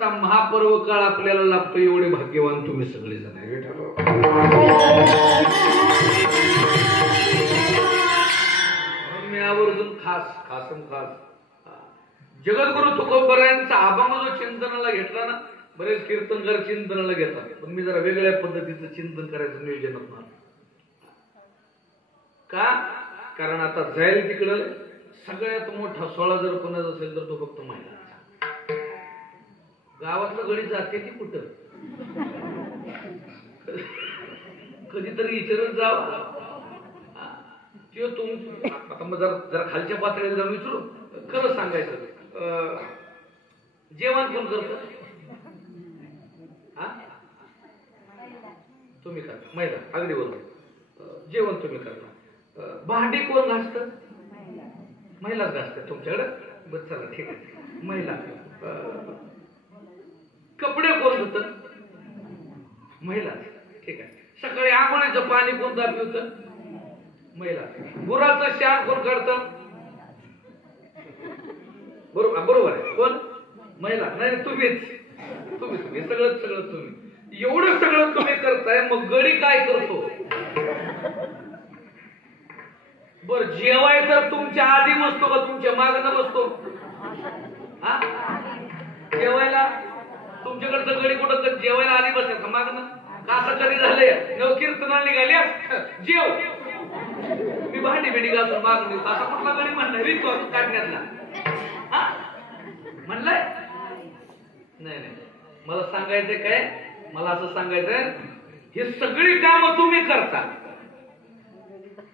महापर्व काळ आपल्याला लाभतो एवढे भाग्यवान तुम्ही सगळे जण आहे. मी आवर्जून खास जगद्गुरु तुकोबरायांचा अभंग जो चिंतनाला घेतला ना, बरेच कीर्तनकार चिंतनाला घेतात, पण मी जरा वेगळ्या पद्धतीचं चिंतन करायचं नियोजन होणार का, कारण आता जाईल तिकडं सगळ्यात मोठा सोहळा जर कोणाचा असेल तर तो फक्त महिला. गावातलं गडी जाते ती कुठं कधीतरी विचारत जावा. आता मग जरा खालच्या पातळीला जाऊन विचारू, खरं सांगायचं जेवण कोण करत? तुम्ही करता, महिला अगदी बरोबर. जेवण तुम्ही करता. भांडी कोण घासत? महिलाच घासतात तुमच्याकडे. बरं चला ठीक आहे, महिला. कपडे कोण धुत? महिला. ठीक आहे. सकाळी आंघोळीचं पाणी कोण दाबवत? महिला. गुराचं शान कोण काढत? बरोबर आहे, कोण? महिला. नाही तुम्हीच सगळं तुम्ही. एवढं सगळं तुम्ही करताय, मग गडी काय करतो? बर जेवाय तर तुमच्या आधी बसतो का तुमच्या मागणं बसतो? जेवायला तुमच्याकडचं गडी कुठं जेवायला आधी बसेल का मागणं? का असं कधी झालंय? कीर्तनाला निघाले जेव, मी भांडी बिडी घालून मागणी, असा कुठला गडी म्हणलाय विश्वास काढण्यातला? म्हणलाय नाही. मला सांगायचंय काय, मला असं सांगायचंय, हे सगळी कामं तुम्ही करता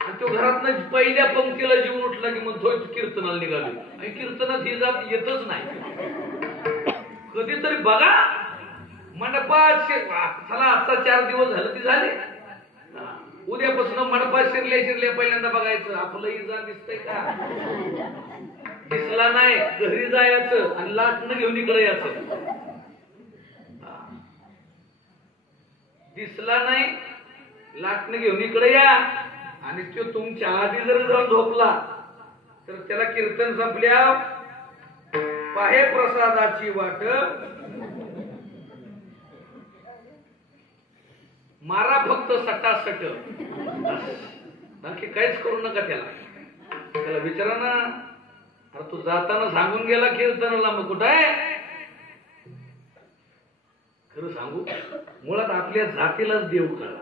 आणि तो घरातनं पहिल्या पंक्तीला जीवन उठला की मग कीर्तनाला निघालो, आणि कीर्तनात ही जात येतच नाही. कधीतरी बघा मंडपात चला, आता 4 दिवस झालं ती झाले, उद्यापासून मंडपात शिरले पहिल्यांदा बघायचं आपलं इजान दिसतंय का? दिसला नाही, घरी जायचं आणि लाटणं घेऊन इकडे यायचं. दिसला नाही, लाटणं घेऊन इकडे या, आणि तो तुमच्या आधी जर जाऊन झोपला तर त्याला कीर्तन संपल्या पाहे प्रसादाची वाट, मारा फक्त सटासट, बाकी काहीच करू नका. त्याला विचारा ना, अरे तू जाताना सांगून गेला कीर्तनाला, मग कुठं आहे? खरं सांगू, मुळात आपल्या जातीलाच देव कळला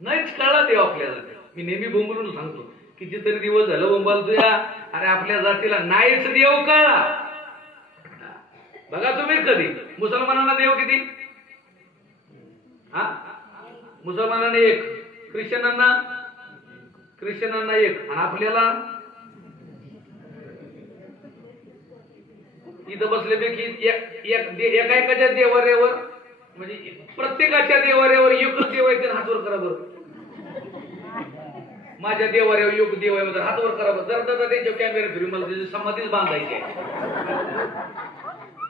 नाहीच कळला देव आपल्या जातीला. मी नेहमी बोंबलून सांगतो, कितीतरी दिवस झालं बोंबालतोय, अरे आपल्या जातीला नाहीच देव कळला. बघा तुम्ही कधी मुसलमानांना देव किती? मुसलमानांना 1, ख्रिश्चनांना 1, आणि आपल्याला इथं बसल्यापैकी एकाच्या देवाऱ्यावर, म्हणजे प्रत्येकाच्या देवाऱ्यावर एकच देव आहे, हातवर करा बरं. माझ्या देवाऱ्यावर योग देव आहे, हातवर करा बरं. जर त्यांच्या कॅमेरा फिरून मला त्याची समाधीच बांधायची आहे.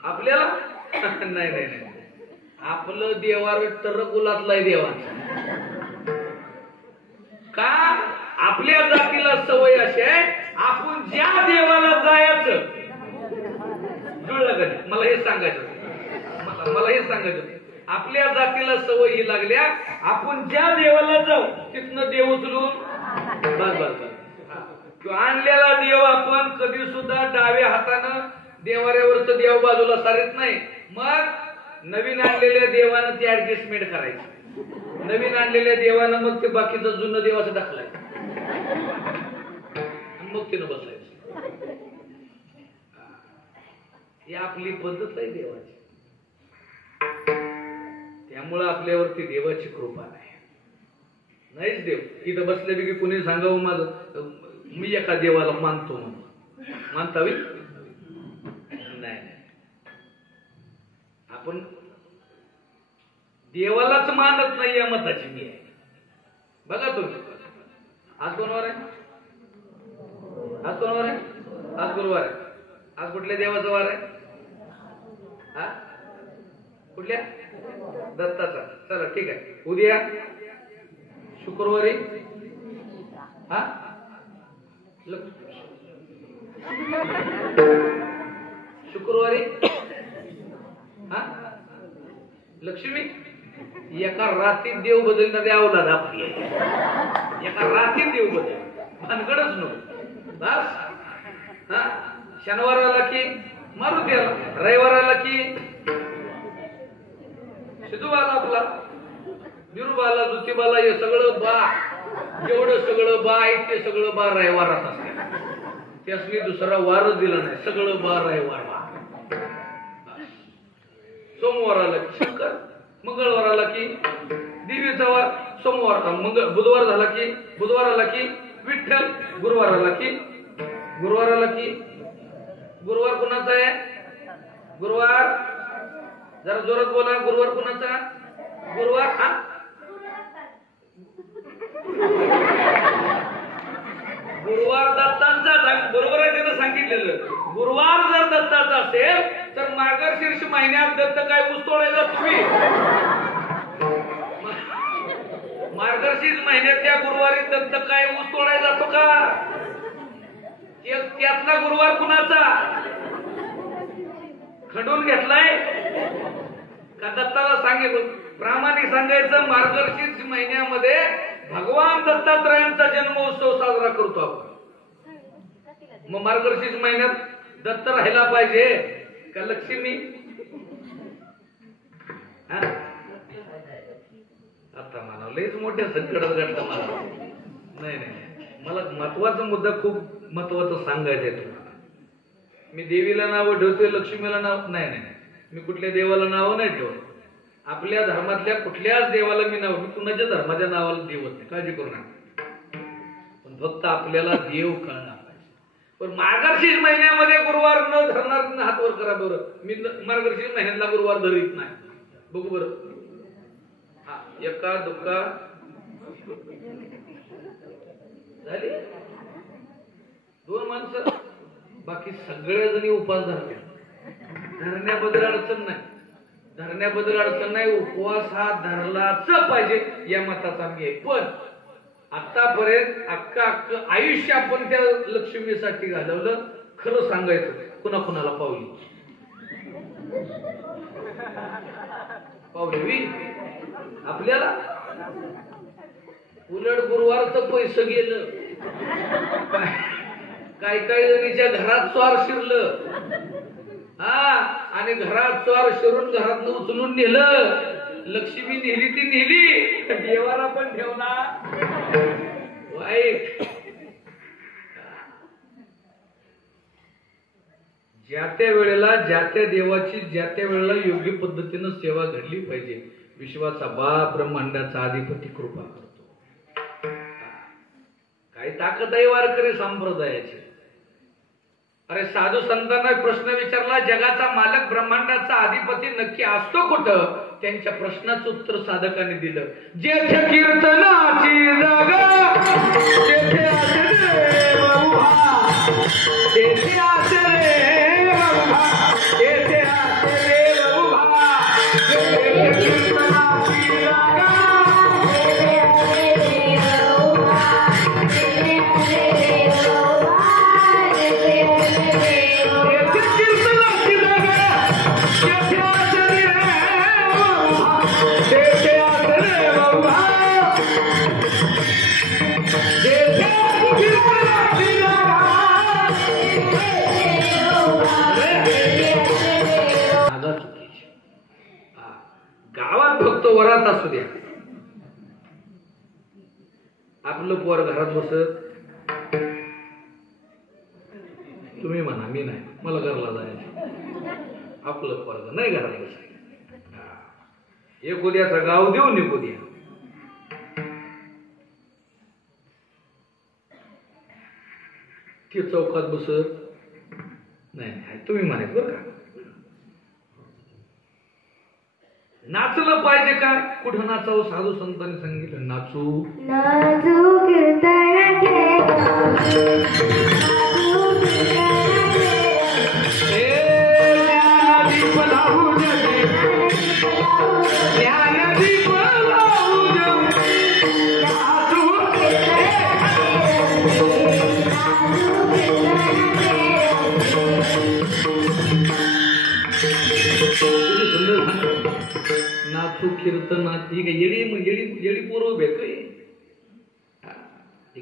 आपल्याला नाही, आपलं देवार टरकुलातला आहे देवांचा. का? आपल्या जातीला सवय अशी आहे, आपण ज्या देवाला जायचं, जुळलं का? मला हे सांगायचं आपल्या जातीला सवय ही लागल्या, आपण ज्या देवाला जाऊ तिथनं देव उचलून किंवा आणलेला देव आपण कधी सुद्धा डाव्या हातानं देवाऱ्यावरच देव बाजूला सारत नाही. मग नवीन आणलेल्या देवानं ती ऍडजस्टमेंट करायची. नवीन आणलेल्या देवानं मग ते बाकीचं जुनं देवाचं टाकलाय, मग तिनं बसलायचं. ही आपली पद्धत आहे देवाची. त्यामुळं आपल्यावरती देवाची कृपा नाहीच देव. इथं बसल्यापैकी कुणी सांगावं माझं मी एका देवाला मानतो म्हणून मानतावी नाही. आपण देवालाच मानत नाही या मताची मी आहे. बघा तुम्ही, आज कोणावर आहे? आज गुरुवार आहे. आज कुठल्या देवाचा वार आहे? कुठल्या? दत्ताचा. चला ठीक आहे, उद्या शुक्रवारी शुक्रवारी हा लक्ष्मी एका रात्रीत देव बदलणारे अवलाद आपली एका रात्रीत देव बदल भानगडच नको बस हा शनिवार आला की मारुती आला रविवार आला की सिद्धूबाला आपला बिरुबाला ज्योतिबाला हे सगळं बा जेवढं सगळं बा आहे ते सगळं बा रविवारात असते त्यासनी दुसरा वारच दिला नाही सगळं बा रविवार सोमवार आला की शंकर मंगळवार आला की देवीचा वार सोमवार बुधवार झाला की बुधवार आला की विठ्ठल गुरुवार आला की गुरुवार कुणाचा आहे गुरुवार जरा जोरात बोला गुरुवार कुणाचा गुरुवार हा गुरुवार दत्तांचा बरोबर आहे त्यानं सांगितलेलं गुरुवार जर दत्ताचा असेल तर मार्गशीर्ष महिन्यात दत्त काय ऊस तोडायला तुम्ही मार्गशीर्ष महिन्यातल्या गुरुवारी दत्त काय ऊस तोडायला जातो का त्यातला गुरुवार कुणाचा खंडून घेतलाय का दत्ताला सांगितलं प्रामाणिक सांगायचं मार्गशीर्ष महिन्यामध्ये भगवान दत्तात्रयांचा जन्मोत्सव साजरा करतो आपण मग मार्गशीर्ष महिन्यात दत्त राहिला पाहिजे का लक्ष्मी आता मला लईच मोठ्या संकटात घडतं मला नाही मला महत्वाचा मुद्दा खूप महत्वाचा सांगायचा आहे तुम्हाला मी देवीला नाव ठेवतोय लक्ष्मीला नाव नाही मी कुठल्या देवाला नाव नाही ठेवत आपल्या धर्मातल्या कुठल्याच देवाला मी नाव मी कुणाच्या धर्माच्या नावाला देवत नाही काळजी करू नका पण फक्त आपल्याला देव कळणार पाहिजे पण मार्गशीर्ष महिन्यामध्ये गुरुवार न धरणार हात वर करा बरं मी मार्गशीर्ष महिन्यातला गुरुवार धरीत नाही बघू बरं हा एका दुःखा झाली दोन माणसं बाकी सगळ्या जणी उपास धरण्याबद्दल अडचण नाही उपवास हा धरलाच पाहिजे या मताचा मी आहे पण आतापर्यंत अख्खं आयुष्य आपण त्या लक्ष्मीसाठी घालवलं खरं सांगायचं कुणाला पावली आपल्याला उलट गुरुवारचं पैसे गेलं काही जणीच्या घरात स्वार शिरलं हा आणि घरात स्वार शिरून घरात उचलून नेलं लक्ष्मी नेली ती नेली देवाला पण ठेवला वाईट ज्या त्या वेळेला ज्या त्या देवाची ज्या त्या वेळेला योग्य पद्धतीनं सेवा घडली पाहिजे विश्वाचा बाप ब्रह्मांडाचा अधिपती कृपा करतो काही ताकद आहे वारकरी संप्रदायाची अरे साधू संतांना प्रश्न विचारला जगाचा मालक ब्रह्मांडाचा अधिपती नक्की असतो कुठं त्यांच्या प्रश्नाचं उत्तर साधकाने दिलं जेथे कीर्तनाची जागा तेथे असे उभा तेथे असे उभा तेथे असे उभा जेथे कीर्तनाची जागा गावात फक्त वरात असू द्या आपलं पोर घरात बसत तुम्ही म्हणा मी नाही मला घरला जायचं आपलं पोरग नाही घरात बसत एक उद्याचा गाव देऊन एक उद्या ते चौकात बसत नाही तुम्ही म्हणायचं बरं का नाचलं पाहिजे का कुठं नाचावं साधू संतांनी सांगितलं नाचू नाचू कीर्तनात ही काय येडी पोरं भेटतोय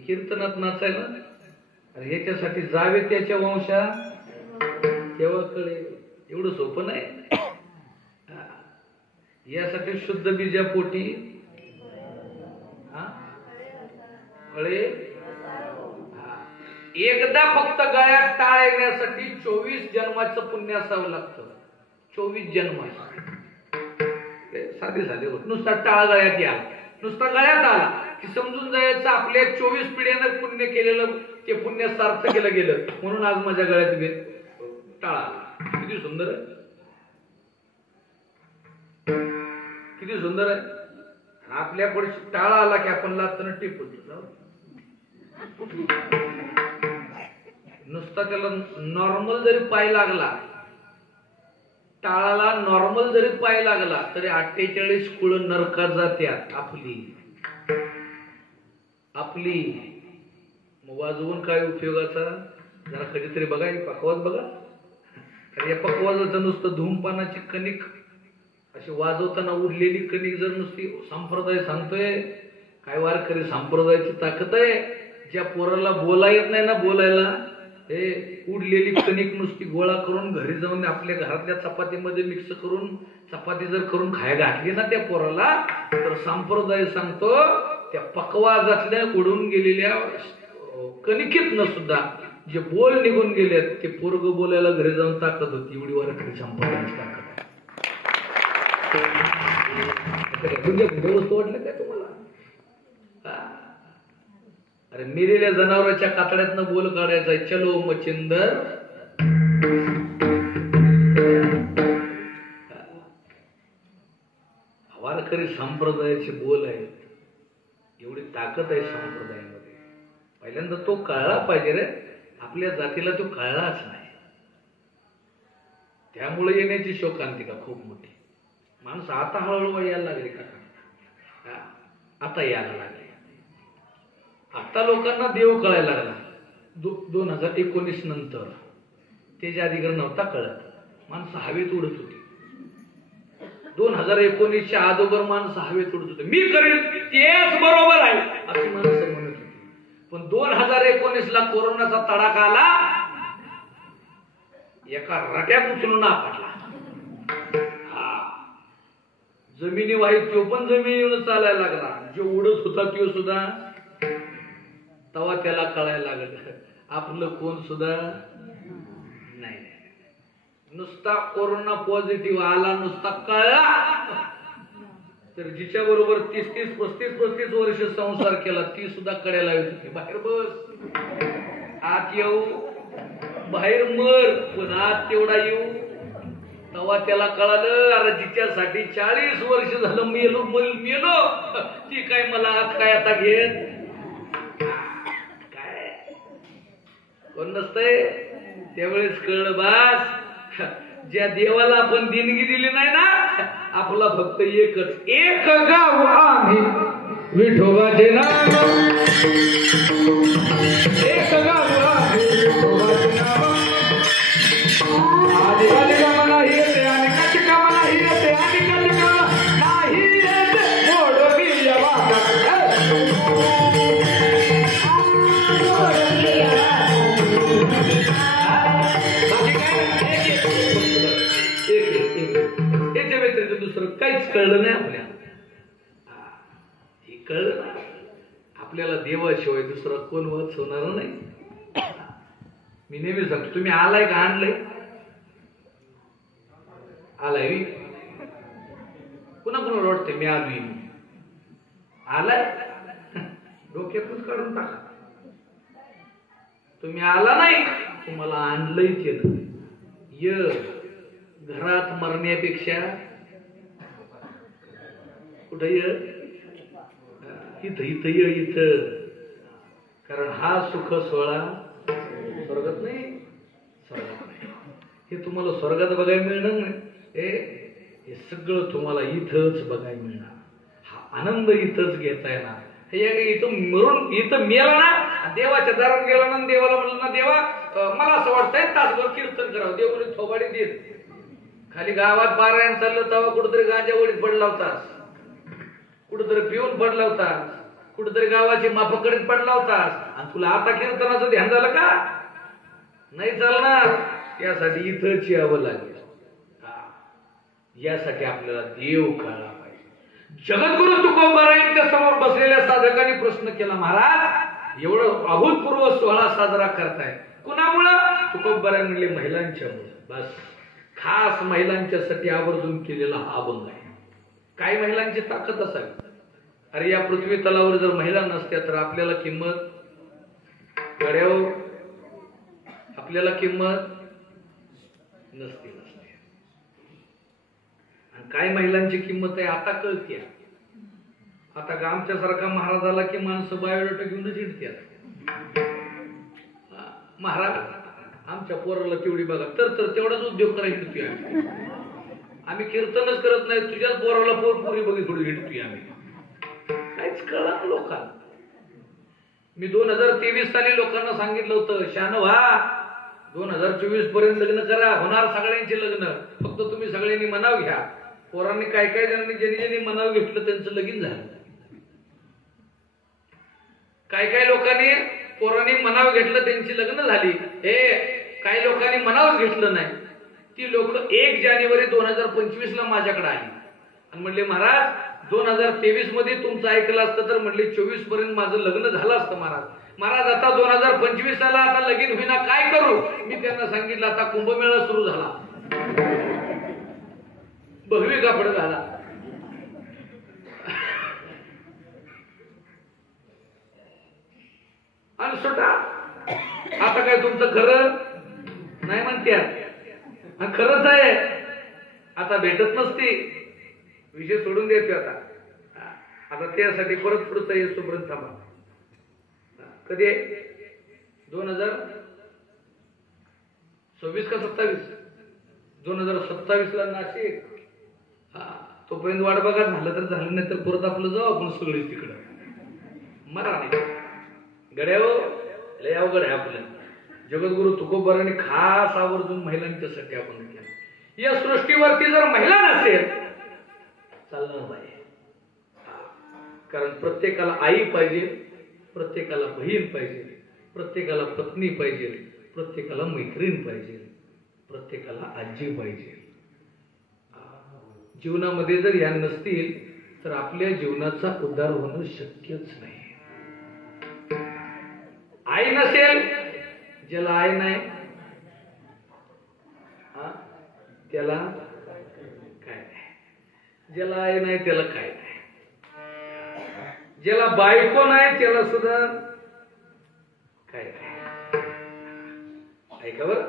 कीर्तनात नाचायला. अरे ह्याच्यासाठी जावे त्याच्या वंशा तेव्हा कळे. एवढं सोपं नाही. यासाठी शुद्ध बीजा पोटी कळे. एकदा फक्त गळ्यात टाळ येण्यासाठी 24 जन्माचं पुण्य असावं लागतं. 24 जन्म साधे साधे होत. नुसता टाळ गळ्यात या, नुसता गळ्यात आला की समजून जायचं आपल्या 24 पिढ्यानं पुण्य केलेलं ते पुण्य सार्थ केलं गेलं. म्हणून आज माझ्या गळ्यात टाळ आला. किती सुंदर आहे, किती सुंदर आहे. आपल्या पुढे टाळ आला की आपण लातनं टिपतो. नुसता त्याला नॉर्मल जरी पाय लागला, टाळाला नॉर्मल जरी पाय लागला तरी 48 कुळ नरकात जात्यात आपली. मग वाजवून काय उपयोगाचा. जरा कधीतरी बघा पकवाज बघा. या पकवाजाचं नुसतं धूमपानाची कणिक अशी वाजवताना उरलेली कणिक जर नुसती संप्रदाय सांगतोय. काय वारकरी संप्रदायाची ताकद आहे. ज्या पोराला बोला येत नाही ना बोलायला, हे उडलेली कणिक नुसती गोळा करून घरी जाऊन आपल्या घरातल्या चपातीमध्ये मिक्स करून चपाती जर करून खाय घातली ना त्या पोराला, तर संप्रदाय सांगतो त्या पकवाजातल्या उडून गेलेल्या कणिकेतनं सुद्धा जे बोल निघून गेलेत ते पोरग बोलायला घरी जाऊन ताकद होती. एवढी वारकरी संप्रदायाची ताकद आहे. वस्तू वाटलं काय तुम्हाला. अरे मेलेल्या जनावरांच्या कातड्यातनं बोल काढायचा. चलो मचिंदर. वारकरी संप्रदायाचे बोल आहेत. एवढी ताकद आहे संप्रदायामध्ये. पहिल्यांदा तो कळला पाहिजे रे. आपल्या जातीला तो कळलाच नाही. त्यामुळे येण्याची शोकांतिका खूप मोठी. माणूस आता हळूहळू यायला लागले का. आता यायला लागले. आता लोकांना देव कळायला लागला. 2019 नंतर. त्याच्या आधीकडे नव्हता कळत. माणसं हवेत उडत होती. 2019च्या अगोदर माणसं हवेत उडत होते. मी करेल तेच बरोबर आहे अशी माणसं म्हणत होती. पण 2019ला कोरोनाचा तडाखा आला. एका रट्यात उचलून आपटला. जमिनी वाईट तो पण जमिनीवर चालायला लागला. जो उडत होता तो सुद्धा. तेव्हा त्याला कळायला लागलं आपलं कोण सुद्धा नाही. नुसता कोरोना पॉझिटिव्ह आला, नुसता कळला, तर जिच्या बरोबर 30-35 वर्ष संसार केला ती सुद्धा कड्याला येत. बाहेर बस, आत येऊ, बाहेर मर, पण आत तेवढा येऊ. तेव्हा त्याला कळालं अरे जिच्यासाठी 40 वर्ष झालं मेलो ती काय मला आत काय आता घेत. कोण नसतंय त्यावेळेस कळलं बास. ज्या देवाला आपण देणगी दिली नाही ना, आपला फक्त एकच एक गाव आम्ही विठोबाचे नाव. एक गाव आम्ही विठोबाचे नाव. आधी आधी कामा नाही येते आणि कधी कामा नाही येते आणि कधी कामा नाही येते. मोडवी या याच्या व्यतिरिक्त दुसरं काहीच कळलं नाही आपल्याला. हे कळलं ना आपल्याला देवाशिवाय दुसरं कोण वाचवणार नाही. मी नेहमी सांगतो तुम्ही आलाय का आणलंय. आलाय पुन्हा पुन्हा वाटते मी आलोय. आलाय डोक्यातून काढून टाका. तुम्ही आला नाही, तुम्हाला आणलंय केलं. घरात मरण्यापेक्षा कुठं इथं इथं. कारण हा सुख सोहळा स्वर्गात नाही. हे तुम्हाला स्वर्गात बघायला मिळणार नाही. हे सगळं तुम्हाला इथंच बघायला मिळणार. हा आनंद इथंच घेता येणार. इथं मरून इथं मेला ना, देवाच्या दारात गेला ना, देवाला म्हणलं ना देवा मला असं वाटतंय तासभर कीर्तन करावं. देव म्हणजे थोबाडी देत खाली गावात पारायण चाललं तेव्हा कुठेतरी गांजा वडीत पडला होतास, कुठेतरी पिऊन पडला होतास, कुठेतरी गावाची माफकडीत पडला होतास, आणि तुला आता कीर्तनाचं ध्यान झालं का? नाही चालणार. त्यासाठी इथंच यावं लागेल. यासाठी आपल्याला देव कळला पाहिजे. जगद्गुरु तुकोबारायांच्या समोर बसलेल्या साधकांनी प्रश्न केला, महाराज एवढं अभूतपूर्व सोहळा साजरा करताय कुणामुळं? तुकोबाराय म्हणले महिलांच्यामुळे. बस, खास महिलांच्यासाठी आवर्जून केलेला हा अभंग आहे. काय महिलांची ताकद असावी. अरे या पृथ्वी तलावर जर महिला नसत्या तर आपल्याला किंमत गड्यावर, आपल्याला किंमत नसती. आणि काय महिलांची किंमत आहे आता कळते. आता गामच्या सारखा महाराज आला की माणसं बायोडेटा घेऊनच हिंडतात. महाराज आमच्या पोराला तेवढी बघा, तर तेवढाच उद्योग करायला हिंडतोय आम्ही. कीर्तनच करत नाही, तुझ्याच पोराला पोरी बघित थोडी हिंडतोय आम्ही. काहीच कळत लोकांना. मी 2023 साली लोकांना सांगितलं होतं, शान व्हा, 2024 पर्यंत लग्न करा, होणार सगळ्यांचे लग्न, फक्त तुम्ही सगळ्यांनी मनाव घ्या. पोरांनी काय काय जणांनी ज्यांनी मनाव घेतलं त्यांचं लगीन झालं. काय काय लोकांनी पोरांनी मनाव घेतलं त्यांची लग्न झाली. हे काही लोकांनी मनावच घेतलं नाही. ती लोक 1 जानेवारी 2025 ला माझ्याकडे आली आणि म्हणले, महाराज 2023 मध्ये तुमचं ऐकलं असतं तर म्हणले 24 पर्यंत माझं लग्न झालं असतं. महाराज आता 2025 ला आता लगीन होईना, काय करू? मी त्यांना सांगितलं, आता कुंभमेळा सुरू झाला, भगवी कापड झाला. आणि सुटा आता काय तुमचं खरं नाही म्हणत्यात, आणि खरंच आहे. आता भेटत नसती, विषय सोडून द्यायचे. आता त्यासाठी परत पुढचा येतो पर्यंत थांबा. कधी 2026 का 27? 2027 ला नाशिक. तोपर्यंत वाट बघा, झालं तर झालं, नाही तर परत आपलं जाऊ आपण सगळे तिकडं. मरा गड्यावर लय अवघड आहे आपलं. जगद्गुरु तुकोबारांनी खास आवर्जून महिलांच्यासाठी आपण केलं. या सृष्टीवरती जर महिला नसेल चालणार नाही. कारण प्रत्येकाला आई पाहिजे, प्रत्येकाला बहीण पाहिजे, प्रत्येकाला पत्नी पाहिजे, प्रत्येकाला मैत्रीण पाहिजे, प्रत्येकाला आजी पाहिजे. जीवनामध्ये जर या नसतील तर आपल्या जीवनाचा उद्धार होणं शक्यच नाही. आई नसेल, ज्याला आई नाही त्याला काय नाही, ज्याला आई नाही त्याला काय नाही, ज्याला बायको नाही त्याला सुद्धा काय नाही. ऐका बरं,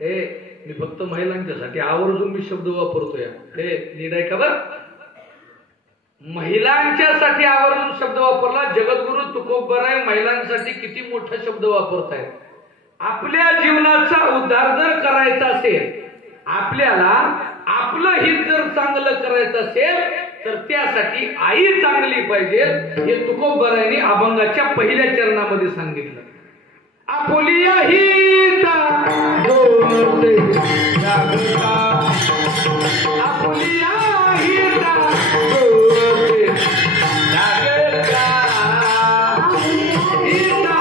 हे मी फक्त महिलांच्यासाठी आवर्जून मी शब्द वापरतोय. हे नीट ऐका बरं, महिलांच्यासाठी आवर्जून शब्द वापरला. जगद्गुरु तुकोबाराय महिलांसाठी किती मोठा शब्द वापरतायत. आपल्या जीवनाचा उद्धार जर करायचा असेल, आपल्याला आपलं हित जर चांगलं करायचं असेल तर त्यासाठी आई चांगली पाहिजे. हे तुकोबारायांनी अभंगाच्या पहिल्या चरणामध्ये सांगितलं. आपुलिया हिता जोते जागता, आपुलिया हिता जोते जागता, हिता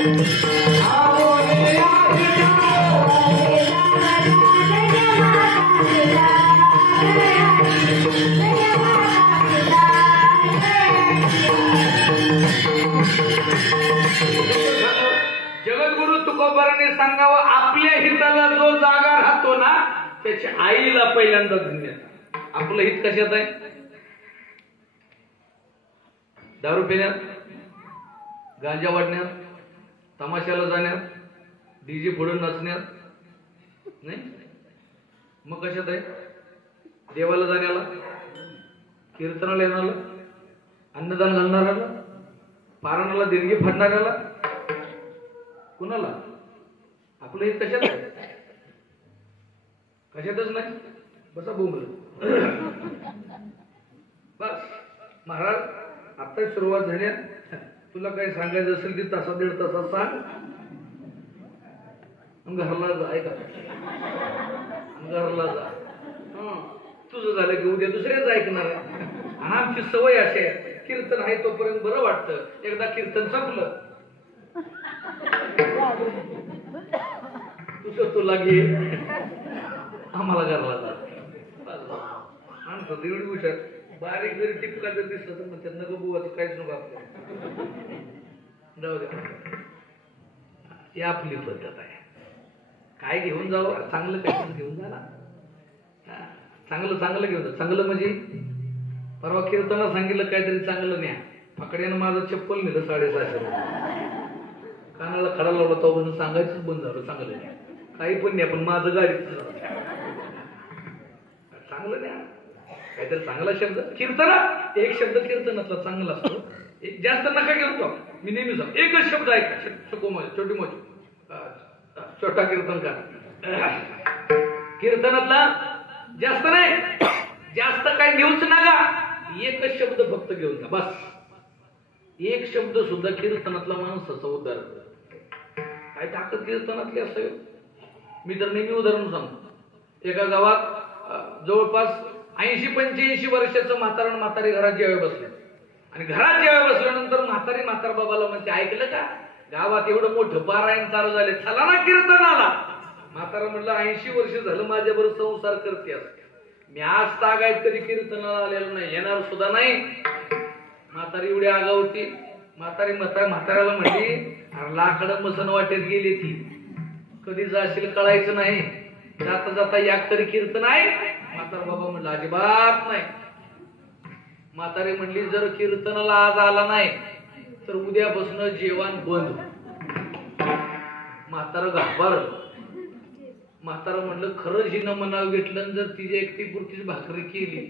जगद्गुरु तुकोबारांनी सांगावं, आपल्या हिताला जो जागा राहतो ना त्याच्या आईला पहिल्यांदा धन्य. आपलं हित कशात आहे? दारू पिण्यात, गांजा वाढण्यात, तमाशाला जाण्यात, डीजे फोडून नाचण्यात नाही. मग कशात आहे? देवाला जाण्याला, कीर्तनाला येणारा, अन्नदान घालणाऱ्याला, पारायणाला देणगी फाडणाऱ्याला, कुणाला? आपलं हे कशात आहे? कशातच नाही. बसा बोंबल. बस महाराज आता सुरुवात झाली. तुला काही सांगायचं असेल की तासा दीड तासात सांग. घरला जा. ऐका, घरला जा. तुझं झालं की उद्या दुसऱ्याच ऐकणार. आणि आमची सवय अशी आहे, कीर्तन आहे तोपर्यंत बरं वाटतं. एकदा कीर्तन संपलं तुझं तुला घे, आम्हाला घरला जा. आणतो एवढी हुशार. बारीक जरी टिपका जर दिसलं तर मग त्यांना बुवाचं काहीच नको आपलं. जाऊ दे, ही आपली पद्धत आहे. काय घेऊन जावं? चांगलं काय घेऊन जा ना. चांगलं चांगलं घेऊन जा. चांगलं म्हणजे परवा कीर्तनाला सांगितलं काहीतरी चांगलं न्या. फकड्यानं माझं चप्पल नेलं 650. कानाला खडा लावला तो सांगायचं बंद झालं. चांगलं न्या, काही पण न्या, पण माझं गाडीच चांगलं न्या. काहीतरी चांगला शब्द कीर्तनात, एक शब्द कीर्तनातला चांगला असतो. जास्त नका घेऊ. मी नेहमी सांग, एकच शब्द ऐका. छोटी मोठी छोटा कीर्तनकार. कीर्तनातला जास्त नाही, जास्त काय घेऊच नका. एकच शब्द फक्त घेऊन जा बस. एक शब्द सुद्धा कीर्तनातला माणसाचा उद्धार. काय ताकद कीर्तनातली असावी. मी तर नेहमी उदाहरण सांगतो. एका गावात जवळपास 80-85 वर्षाचं म्हातारण म्हातारी घरात जेवायला बसले. आणि घरात जेवायला बसल्यानंतर म्हातारी म्हातार बाबाला म्हणते, ऐकलं का गावात एवढं मोठं पारायण चालू झाले, चला ना कीर्तनाला. म्हातारा म्हटलं 80 वर्ष झालं माझ्याबरोबर संसार करते. मी आज तागायत कधी कीर्तनाला आलेलो नाही, येणार सुद्धा नाही. म्हातारी एवढी आगाऊ होती. म्हाताऱ्याला म्हणली, लाकडं मसन वाटेत गेली ती, कधी जाशील कळायचं नाही. जाता जाता याक तरी कीर्तन आहे. म्हातार बाबा म्हणलं, अजिबात नाही. म्हातारी म्हणली, जर कीर्तनाला आज आला नाही तर उद्यापासून जेवण बंद. म्हातारा घाबरलं. म्हातारा म्हणलं, खरंच हिनं मनाव घेतलं, जर तिची एकटी पुरतीच भाकरी केली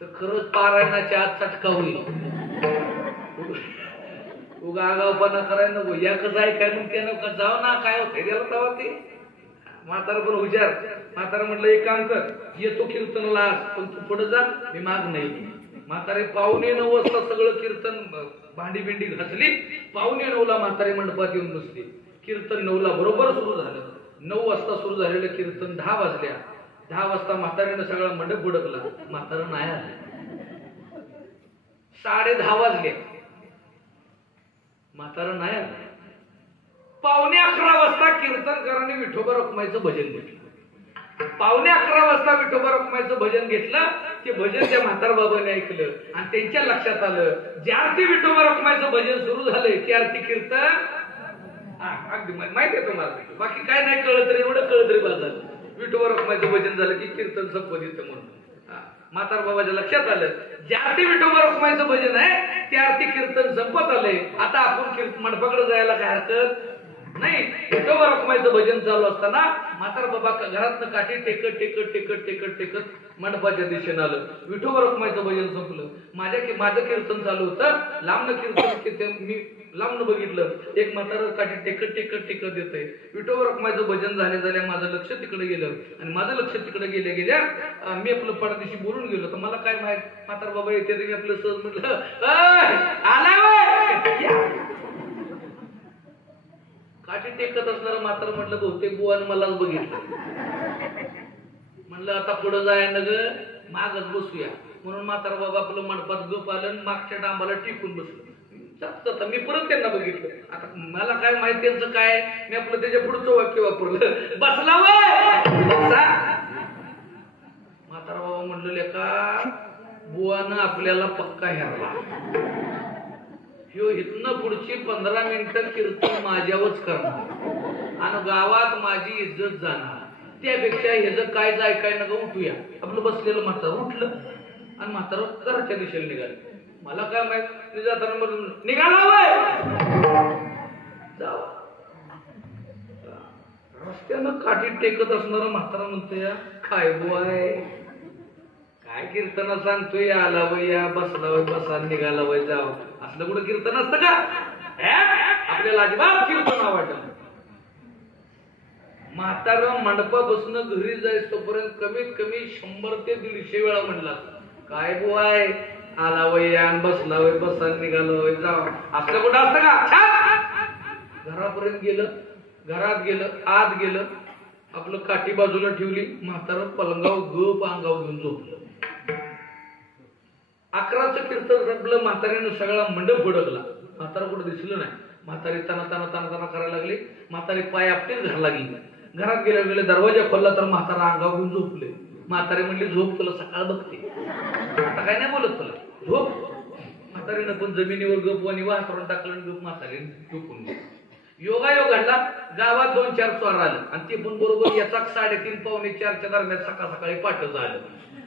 तर खरंच पारायणाच्या आत चटका होईल. उगा आगावपणा करायला नको. एकच ऐकाय मग त्यानं जाऊ ना, काय होतंय त्याला तेव्हा ते. म्हातारा पण हुशार. म्हातारा म्हटलं, एक काम कर, येतो कीर्तनाला आज, पण तू पुढे जा, मी माग नाही. म्हातारे 8:45 वाजता सगळं कीर्तन भांडी बिंडी घासली. 8:45 म्हातारे मंडपात येऊन बसली. कीर्तन 9ला बरोबर सुरू झालं. 9 वाजता सुरू झालेलं कीर्तन 10 वाजल्या. 10 वाजता म्हातारीनं सगळा मंडप बुडकला. म्हातारा नाही आलं. 10:30 वाजले, म्हातारा नाही आलं. 11:15 वाजता कीर्तनकारांनी विठोबा रखुमाईचं भजन घेतलं. 11:15 वाजता विठोबा रखुमाईचं भजन घेतलं. ते भजन त्या म्हातार बाबाने ऐकलं आणि त्यांच्या लक्षात आलं, ज्या आरती विठोबा रखुमाईचं भजन सुरू झालंय ती आरती कीर्तन. अगदी माहिती आहे तुम्हाला. बाकी काय नाही कळलं तरी, एवढं कळलं तरी बस झालं. विठोबा रखुमाईचं भजन झालं की कीर्तन संपत येतं म्हणून म्हातार बाबाच्या लक्षात आलं, ज्या आरती विठोबा रखुमाईचं भजन आहे त्या आरती कीर्तन संपत आलंय. आता आपण कीर्तन मंडपाकडे जायला काय हरकत नाही. विठोबा रखुमाईचं भजन चालू असताना म्हातार बाबा घरातनं काठी टेकत टेकत टेकत टेकत टेकत मंडपाच्या दिशेनं आलं. विठोबा रखुमाईचं भजन संपलं. माझं कीर्तन चालू होतं. लांबनं कीर्तन मी लांबनं बघितलं. एक म्हातारा काठी टेकत टेकत टेकत येतंय. विठोबा रखुमाईचं भजन झाल्या माझं लक्ष तिकडे गेलं आणि माझं लक्ष तिकडे गेल्या मी आपलं पडदिशी बोलून गेलो. तर मला काय माहित म्हातार बाबा येते. मी आपलं सहज म्हटलं, आला काठी टेकत असणार म्हातार म्हटलं, बहुतेक बुवानं मलाच बघितलं. म्हणलं आता पुढं जाय न ग, मागच बसूया. म्हणून म्हातार बाबा आपलं मंडपात गप आलं, मागच्या डांबाला टिकून बसलं. जात मी परत त्यांना बघितलं. आता मला काय माहिती त्यांचं काय, मी आपलं त्याच्या पुढचं वाक्य वापरलं, बसला म्हातारा बाबा म्हणलं लेका बुवानं आपल्याला पक्का हेरला, ह्यो इथनं पुढची 15 मिनिटं कीर्तन माझ्यावरच करणार आणि गावात माझी इज्जत जाणार, त्यापेक्षा ह्याचं काय ऐकाय नका, उठूया. आपलं बसलेलं म्हातारं उठलं आणि म्हातारं घराच्या दिशेला निघालं. मला काय माहित जाताना म्हणून निघाला जावा. रस्त्यानं काठी टेकत असणार म्हातारा म्हणतोय काय बुवाय, काय कीर्तन सांगतोय, आला वय या, बसला वय बसा, निघाला वय जावं, असलं कुठं कीर्तन असतं का? आपल्याला अजिबात कीर्तन आवडलं. म्हातारा मंडपापासून घरी जायच तोपर्यंत कमीत कमी 100 ते 150 वेळा म्हणला काय बुवाय, आला वय आणि बसला वय बसा, निघाला वय जावं, असलं कुठं असतं का? घरापर्यंत गेलं, घरात गेलं, आत गेलं, आपलं काठी बाजूला ठेवली, म्हातारा पलंगाव गप अंगाव घेऊन झोपलं. 11चं कीर्तन संपलं, म्हातारीनं सगळा मंडप फडकला, म्हातारा कुठं दिसलं नाही. म्हातारी तना तना तना तना करायला लागली. म्हातारी पाय आपटेच घरला गेली. घरात गेले दरवाजा खोलला तर म्हातारा अंगावर घेऊन झोपले. म्हातारी म्हणली झोप, तुला सकाळ बघते, आता काय नाही बोलत तुला, झोप. म्हातारीनं पण जमिनीवर गप आणि वासरून टाकलं, गप म्हातारीने झोपून गेली. योगायोग घडला, गावात 2-4 चोर आलं आणि ते पण बरोबर याचा 3:30-4:45 दरम्यान सकाळ सकाळी पाठ झालं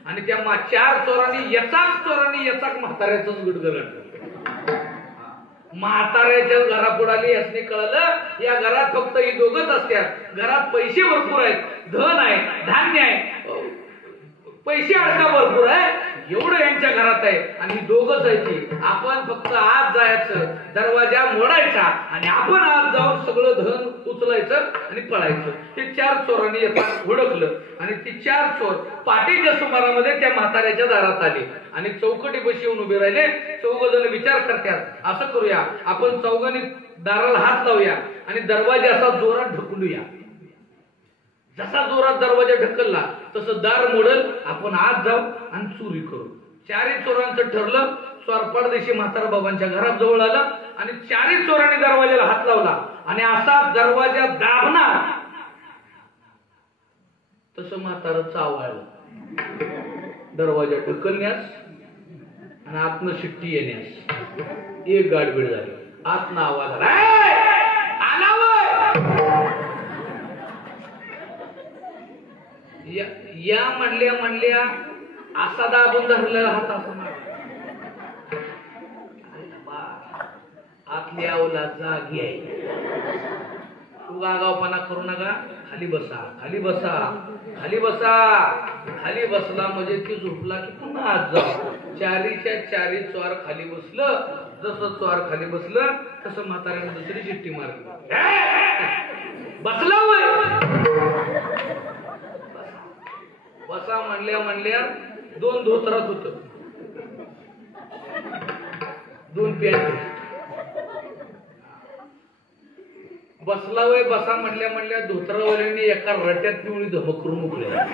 आणि त्या 4 चोरांनी याचाच म्हाताऱ्याच गुडगरलं. म्हाताऱ्याच्या घरापुढाली यासने कळलं या घरात फक्त ही दोघच असतात, घरात पैसे भरपूर आहेत, धन आहे, धान्य आहे, पैसे अडका भरपूर आहे, एवढं यांच्या घरात आहे आणि ही दोघच आहे. आपण फक्त आज जायचं, दरवाजा मोडायचा आणि आपण आज जाऊन सगळं धन उचलायचं आणि पळायचं. ते 4 चोरांनी येतात हुडकलं आणि ती 4 चोर पाठीच्या सुमारामध्ये त्या म्हाताऱ्याच्या दारात आले आणि चौकटी बशी येऊन उभे राहिले. 4 जण विचार करतात, असं करूया आपण 4 दाराला हात लावूया आणि दरवाजा असा जोरात ढकलूया. जसा जोरात दरवाजा ढकलला तसं दार मोडल, आपण आज जाऊ आणि चोरी करू. 4 चोरांचं ठरलं. स्वारपाड दिवशी म्हातारा बाबांच्या घरात जवळ आलं आणि 4 चोरांनी दरवाजाला हात लावला आणि असा दरवाजा दाबणार तसं म्हातारा चावळलं. दरवाजा ढकलण्यास आणि आतनं शिट्टी येण्यास एक गाडबीड झाली. आतनं आवाज आला, या म्हणल्या असा दाबून धरलेला हात असं आतली आवला जागी आहे. तू गागावपणा करू नका, खाली बसा, खाली बसा, खाली बसा. खाली बसला म्हणजे ती झोपला की पुन्हा आत जाऊ. 4च्या 4 चोर खाली बसलं. जसं चोर खाली बसलं तसं म्हाताऱ्याने दुसरी चिठ्ठी मारली. बसला बसा म्हणल्या 2 धोतरात होत, 2 पॅन्ट. बसला वय बसा म्हणल्या धोतरावाल्यांनी एका रट्यात पिवळी धमक करून उकळल्या.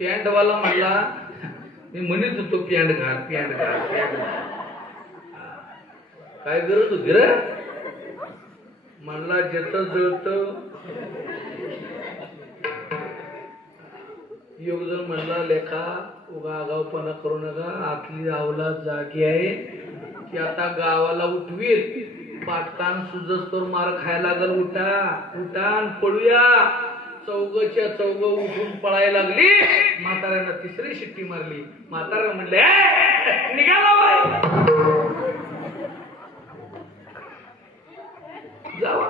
पॅन्टवाला म्हणला, मी म्हणत होतो पॅन्ट घाल, पॅन्ट घाल, पॅन्ट घाल, काय गरज होती रे? म्हणला ज्याचं जळत. योगजण म्हणला लेखा उगा आगावपणा करू नका, आतली आवला जागी आहे की आता गावाला उठवील, पाटकान सुजस तर मार खायला लागल. उठा उठा पळूया. 4च्या 4 उठून पळायला लागली. म्हाताऱ्यानं 3री शिट्टी मारली. म्हातारा म्हणले निघाला जावा.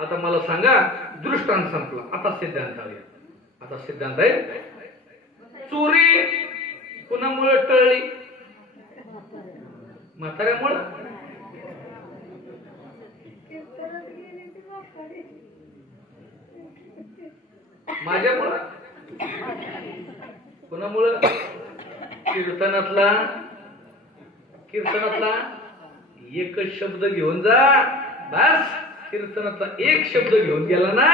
आता मला सांगा, दृष्टांत संपला, आता सिद्धांत आला. आता सिद्धांत आहे चोरी कुणामुळे टळली? म्हाताऱ्यामुळे. माझ्यामुळं. कुणामुळं? कीर्तनातला एकच शब्द घेऊन जा बस. कीर्तनातला एक शब्द घेऊन गेला ना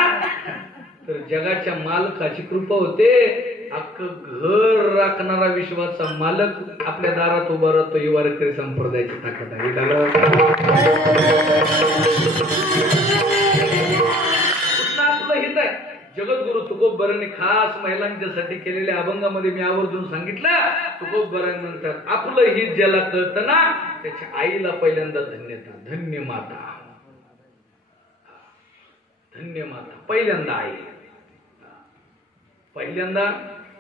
तर जगाच्या मालकाची कृपा होते. अख्खं घर राखणारा विश्वाचा मालक आपल्या दारात उभा राहतो. ही वारकरी संप्रदायाची ताकद आहे. आपलं हित आहे. जगद्गुरु तुकोबरांनी खास महिलांच्यासाठी केलेल्या अभंगामध्ये मी आवर्जून सांगितलं. तुकोबरांनी म्हणतात आपलं हित ज्याला कळतं ना त्याच्या आईला पहिल्यांदा धन्यता. धन्य माता, धन्य माता. पहिल्यांदा आई, पहिल्यांदा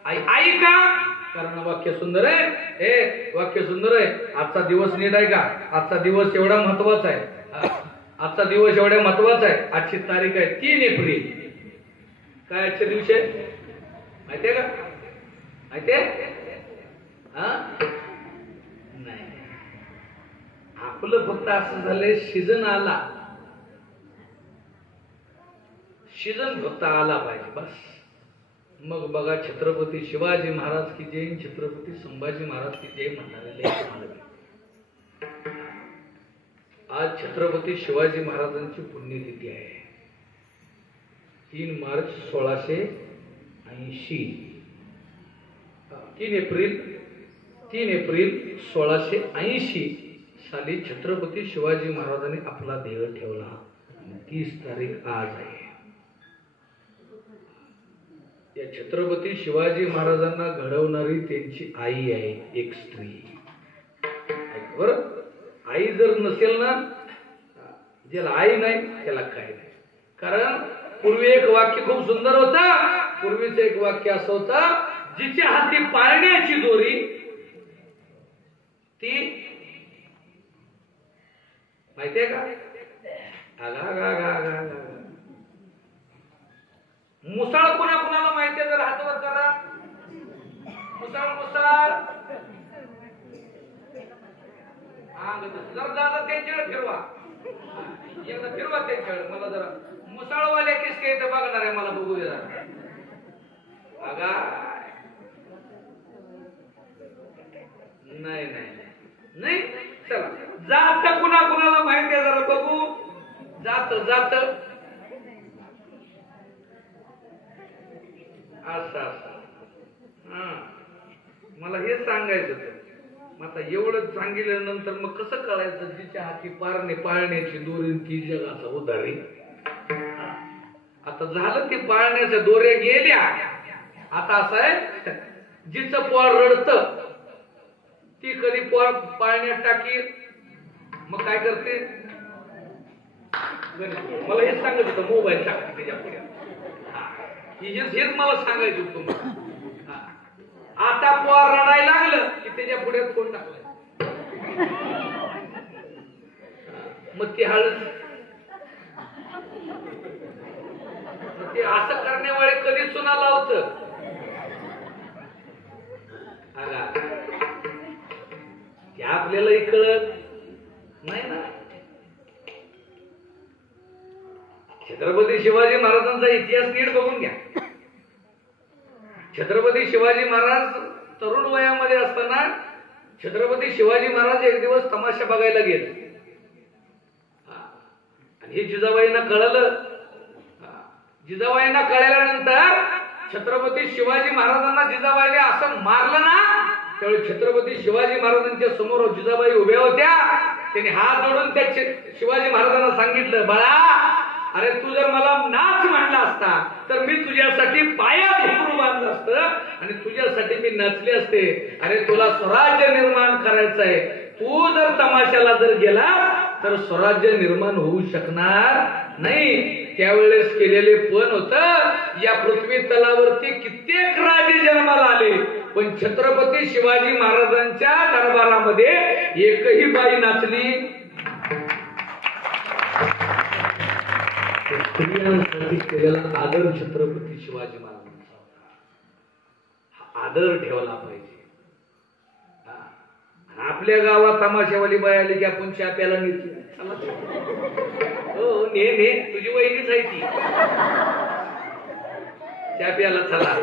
आई. आई का? कारण वाक्य सुंदर आहे. हे वाक्य सुंदर आहे. आजचा दिवस नीट आहे का? आजचा दिवस एवढा महत्वाचा आहे. आजचा दिवस एवढा महत्वाचा आहे. आजची तारीख आहे 3 एप्रिल. काय आजच्या दिवशी आहे माहितीये का? माहितीये? नाही, आपलं फक्त असं झालंय सीझन आला, सीझन फक्त आला पाहिजे बस. मग बघा छत्रपती शिवाजी महाराज की जय, छत्रपती संभाजी महाराज की जय म्हणणारे. आज छत्रपती शिवाजी महाराजांची पुण्यतिथी आहे. 3 मार्च 1680. 3 एप्रिल 1680 साली छत्रपती शिवाजी महाराजांनी आपला देह ठेवला. 30 तारीख आज आहे. या छत्रपती शिवाजी महाराजांना घडवणारी त्यांची आई आहे, एक स्त्री. बरं, आई जर नसेल ना, ज्याला आई नाही त्याला काय नाही. कारण पूर्वी एक वाक्य खूप सुंदर होतं. पूर्वीचं एक वाक्य असं होतं, जिच्या हाती पाळण्याची दोरी ती माहितीये का? मुसाळ कोणाला माहितीये? जर हातवर करा. मुसाळ जरा दादा त्यांच्याकडे फिरवा. एकदा फिरवा त्यांच्याकडे. मला जरा मुसाळवाले किसके इथं बघणार आहे, मला बघू दे जरा. बघा, नाही नाही नाही, चला जात कुणाला माहिती आहे जरा बघू. जात असं मला हे सांगायचं होतं. मग आता एवढं सांगितल्यानंतर मग कसं कळायचं? जिच्या हाती पाळण्याची दोरी ती जगाचा उदारी. आता झालं ते पाळण्याच्या दोऱ्या गेल्या. आता असं आहे, जिचं पोळ रडत ती कधी पोळ पाळण्यात टाकी, मग काय करते? मला हेच सांगत होतं, मोबाईल टाकते त्याच्या पुढे. हेच मला सांगायचं होतं तुम्हाला. आता पोर रडायला लागलं की त्याच्या पुढे फोन टाकलाय. मग ती हळद. ते असं करण्यामुळे कधी चुना लावत. ते आपल्यालाही कळत नाही ना. छत्रपती शिवाजी महाराजांचा इतिहास नीट बघून घ्या. छत्रपती शिवाजी महाराज तरुण वयामध्ये असताना छत्रपती शिवाजी महाराज एक दिवस तमाशा बघायला गेले. आणि हे जिजाबाईंना कळलं. जिजाबाईंना कळल्यानंतर छत्रपती शिवाजी महाराजांना जिजाबाईने असं मारलं ना, त्यावेळी छत्रपती शिवाजी महाराजांच्या समोर जिजाबाई उभ्या होत्या. त्यांनी हात जोडून त्या शिवाजी महाराजांना सांगितलं, बाळा, अरे तू जर मला नाच म्हणला असता तर मी तुझ्यासाठी पायात घुंगरू बांधलं असतं आणि तुझ्यासाठी मी नाचले असते. अरे तुला स्वराज्य निर्माण करायचं आहे. तू जर तमाशाला जर गेला तर स्वराज्य निर्माण होऊ शकणार नाही. त्यावेळेस केलेले पण होतं. या पृथ्वी तलावरती कित्येक राजे जन्माला आले, पण छत्रपती शिवाजी महाराजांच्या दरबारामध्ये एकही बाई नाचली. स्त्रियांसाठी केलेला आदर छत्रपती शिवाजी महाराजांचा होता. हा आदर ठेवला पाहिजे. आपल्या गावात तमाशावाली बाई आली की आपण चहा प्यायला नेली. हो, ने तुझी वहिनीच आहे ती. चहा प्यायला चला.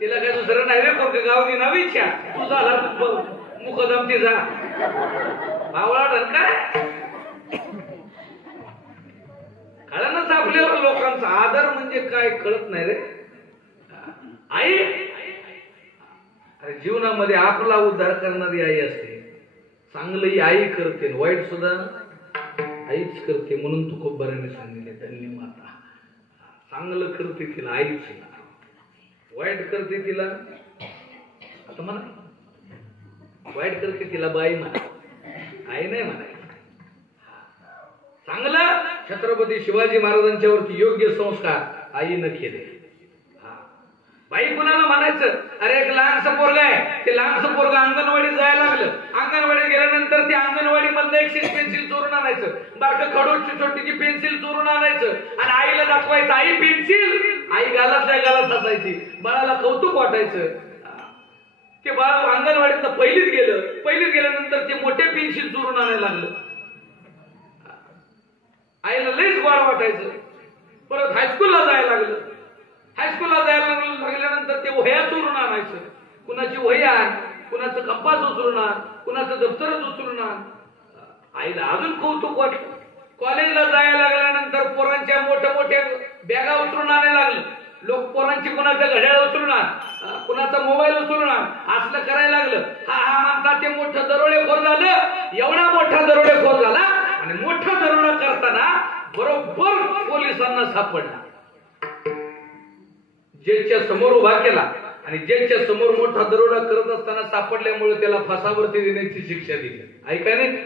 तिला काय दुसरं नाही रे, फक्त गावची नवी चहा. तू झाला मुकदम तिचा भावळा काय. कळणच आपल्याला लोकांचा आदर म्हणजे काय कळत नाही रे. आई अरे जीवनामध्ये आपला उद्धार करणारी आई असते. चांगली आई करते, वाईट सुद्धा आईच करते. म्हणून तू खूप बऱ्याने सांगितले धन्य माता. चांगलं करते तिला आईच, वाईट करते तिला आता म्हणा, वाईट करते तिला बाई म्हणा, आई नाही म्हणायचं. चांगलं छत्रपती शिवाजी महाराजांच्या वरती योग्य संस्कार आईनं केले. बाई कुणाला म्हणायचं? अरे एक लहानसं पोरग आहे, ते लहानसं पोरग अंगणवाडीत जायला लागलं. अंगणवाडीत गेल्यानंतर ते अंगणवाडी मधलं एक पेन्सिल चोरून आणायचं, बारकं खडूची छोटीची पेन्सिल चोरून आणायचं आणि आईला दाखवायचं, आई पेन्सिल. आई गालातल्या गालात असायची, बाळाला कौतुक वाटायचं. ते बाळ अंगणवाडीत पहिलीत गेलं, पहिलीत गेल्यानंतर ते मोठे पेन्सिल चोरून आणायला लागलं. आईला लईच गोड वाटायचं. परत हायस्कूलला जायला लागलं, हायस्कूलला जायला लागल्यानंतर ते वह्या चोरून आणायचं. कुणाची वही आहे, कुणाचं कंपास उचलणार, कुणाचं दप्तरच उचलणार. आईला अजून कौतुक वाटलं. कॉलेजला जायला लागल्यानंतर पोरांच्या मोठ्या मोठ्या बॅगा उचलून आणायला लागलं. लोक पोरांची कुणाचं घड्याळ उचलणार, कुणाचा मोबाईल उचलणार, असलं करायला लागलं. हा म्हणतात ते मोठं दरोडेखोर झालं. एवढा मोठा दरोडेखोर झाला आणि मोठा दरोडा करताना बरोबर पोलिसांना सापडला. जेलच्या समोर उभा केला आणि जेलच्या समोर मोठा दरोडा करत असताना सापडल्यामुळे त्याला फासावरती देण्याची शिक्षा दिली. ऐका नाही,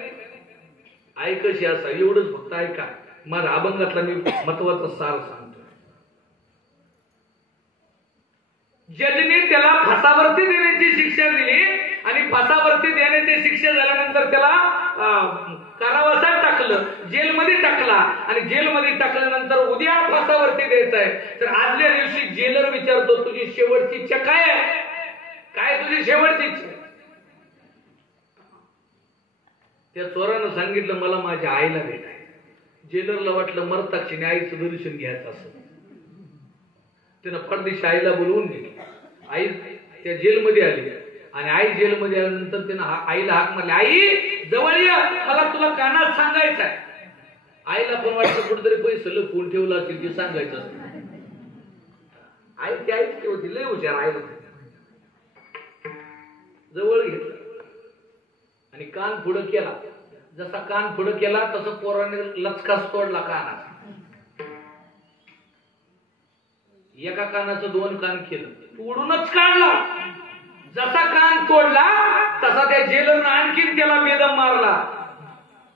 ऐकशी असा एवढंच फक्त ऐका. माझा अभंगातला मी महत्वाचा सार सांगतो. जजने त्याला फासावरती देण्याची शिक्षा दिली आणि फासावरती देण्याची शिक्षा झाल्यानंतर त्याला कारावासात टाकलं, जेलमध्ये टाकला आणि जेलमध्ये टाकल्यानंतर उद्या फासावरती द्यायचं आहे. तर आदल्या दिवशी जेलर विचारतो, तुझी शेवटची इच्छा काय आहे? काय तुझी शेवटची इच्छा? त्या चोरानं सांगितलं, मला माझ्या आईला भेटायचं. जेलरला वाटलं मरताक्षणी आईचं दर्शन घ्यायचं असं. त्यानं परदेशी आईला बोलवून घेतलं. आई त्या जेलमध्ये आली आणि आई जेलमध्ये आल्यानंतर त्यानं आईला हाक मारली, आई जवळ ये, मला तुला कानात सांगायचं आहे. आईला पण वाटतं कुठेतरी पैसे लपवून ठेवलं असेल ते सांगायचं असतं. आई ती आईच होती, लय हुशार आई होती. जवळ घेतलं आणि कान पुढं केला. जसा कान पुढं केला तसं पोराने लचकाच तोडला कानाचा. एका कानाचं दोन कान केलं, तोडूनच काढला. जसा कान तोडला तसा त्या जेलरनं आणखीन त्याला बेदम मारला,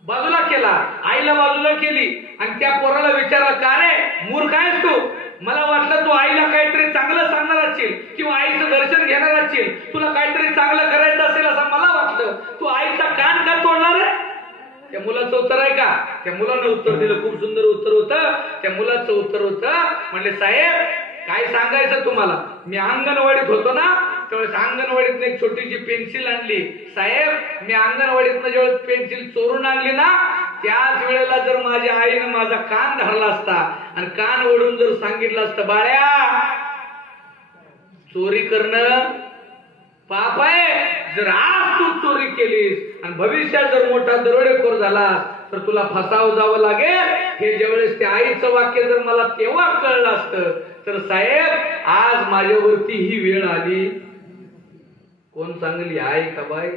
बाजूला केला. आईला बाजूला केली आणि त्या पोराला विचारला, का रे मूर्ख आहेस तू? मला वाटलं तू आईला काहीतरी चांगलं सांगणार असशील किंवा आईचं दर्शन घेणार असशील, तुला काहीतरी चांगलं करायचं असेल असं मला वाटलं. तू आईचा कान का तोडणार आहे? त्या मुलाचं उत्तर आहे का? त्या मुलानं उत्तर दिलं, खूप सुंदर उत्तर होतं. त्या मुलाचं उत्तर होतं, म्हणले साहेब काय सांगायचं तुम्हाला, मी अंगणवाडीत होतो ना त्यावेळेस अंगणवाडीतनं एक छोटीशी पेन्सिल आणली. साहेब मी अंगणवाडीतनं जेव्हा पेन्सिल चोरून आणली ना त्याच वेळेला जर माझ्या आईनं माझा कान धरला असता आणि कान ओढून जर सांगितलं असतं, बाळ्या चोरी करणं पाप आहे, जर आज तू चोरी केलीस आणि भविष्यात जर मोठा दरोडेखोर झालास तर तुला फसावं जावं लागेल, हे ज्यावेळेस त्या आईचं वाक्य जर मला तेव्हा कळलं असतं तर साहेब आज माझ्यावरती ही वेळ आली. कोण चांगली आई का बाई?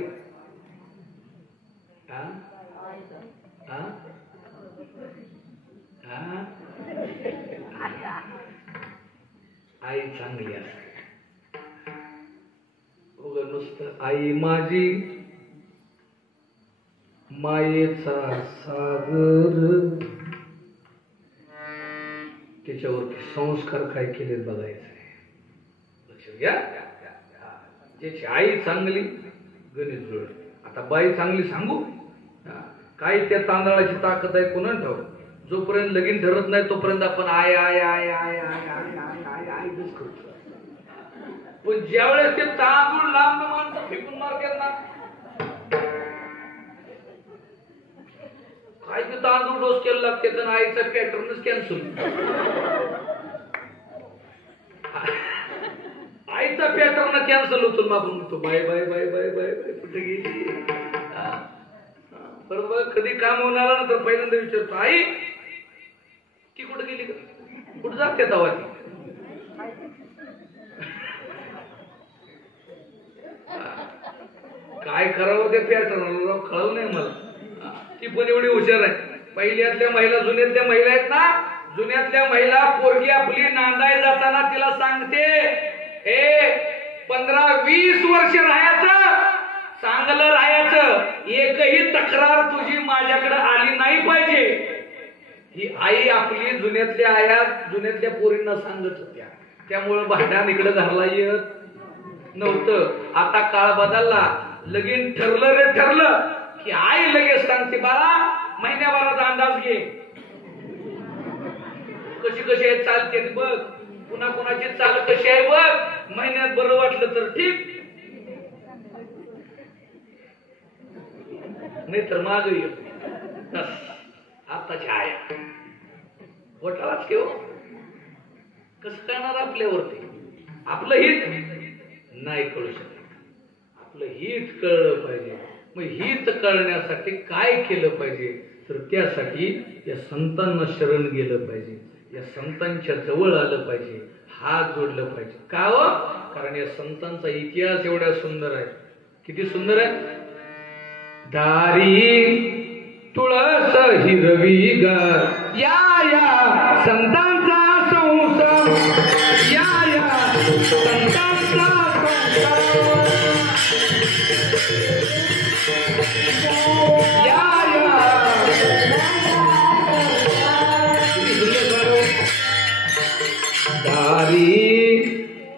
आई चांगली असते. नुसतं आई माझी मायेचा सागर, त्याच्यावरती संस्कार काय केले बघायचे. लक्षात घ्या, ज्याची आई चांगली गणित जुळत. आता बाई चांगली सांगू काय, त्या तांदळाची ताकद आहे कोणा ठाऊ. जोपर्यंत लगीन ठरत नाही तोपर्यंत आपण I I I I I I I I करतो. पण ज्यावेळेस ते तांदूळ लांब माणसं फेकून मारतात ना, काय ते तांदूळ डोस केला लागते तर आईचा पॅटर्नच कॅन्सल. आईचा पॅटर्न कॅन्सल होतो. मग आपण म्हणतो bye bye bye bye bye bye कुठे गेली. बरोबर कधी काम होणार ना तर पहिल्यांदा विचारतो, आई ती कुठं गेली? कुठं जाते तेव्हा ती? काय करावं ते पॅटर्न कळलं नाही मला. ती पण एवढी हुशार आहे. पहिल्यातल्या महिला, जुन्यातल्या महिला आहेत ना, जुन्यातल्या महिला पोरगी आपली नांदाय जाताना तिला सांगते, हे 15-20 वर्ष राहायचं, चांगलं राहायचं, एकही तक्रार तुझी माझ्याकडे आली नाही पाहिजे. ही आई आपली जुन्यातल्या आया जुन्यातल्या पोरींना सांगत होत्या. त्यामुळं भांडण इकडे घरला येत नव्हतं. आता काळ बदलला. लगीन ठरलं रे ठरलं की आई लगेच सांगते, बाळा महिन्याभराचा अंदाज घे, कशी कशी आहे चालते बघ, कुणा कुणाची चाल कशी आहे बघ, महिन्यात बरं वाटलं तर ठीक, नाही तर माग येत. आताच्या आया वटालाच घेऊ. कसं करणार आपल्यावरती? आपलं हित नाही कळू शकत. आपलं हित कळलं पाहिजे. मग हित कळण्यासाठी काय केलं पाहिजे? तर त्यासाठी या संतांना शरण गेलं पाहिजे, या संतांच्या जवळ आलं पाहिजे, हात जोडलं पाहिजे. का हो? कारण या संतांचा इतिहास एवढा सुंदर आहे. किती सुंदर आहे? दारी तुळस हिरवी ग या संतांचा संसार, या संतांचा दारी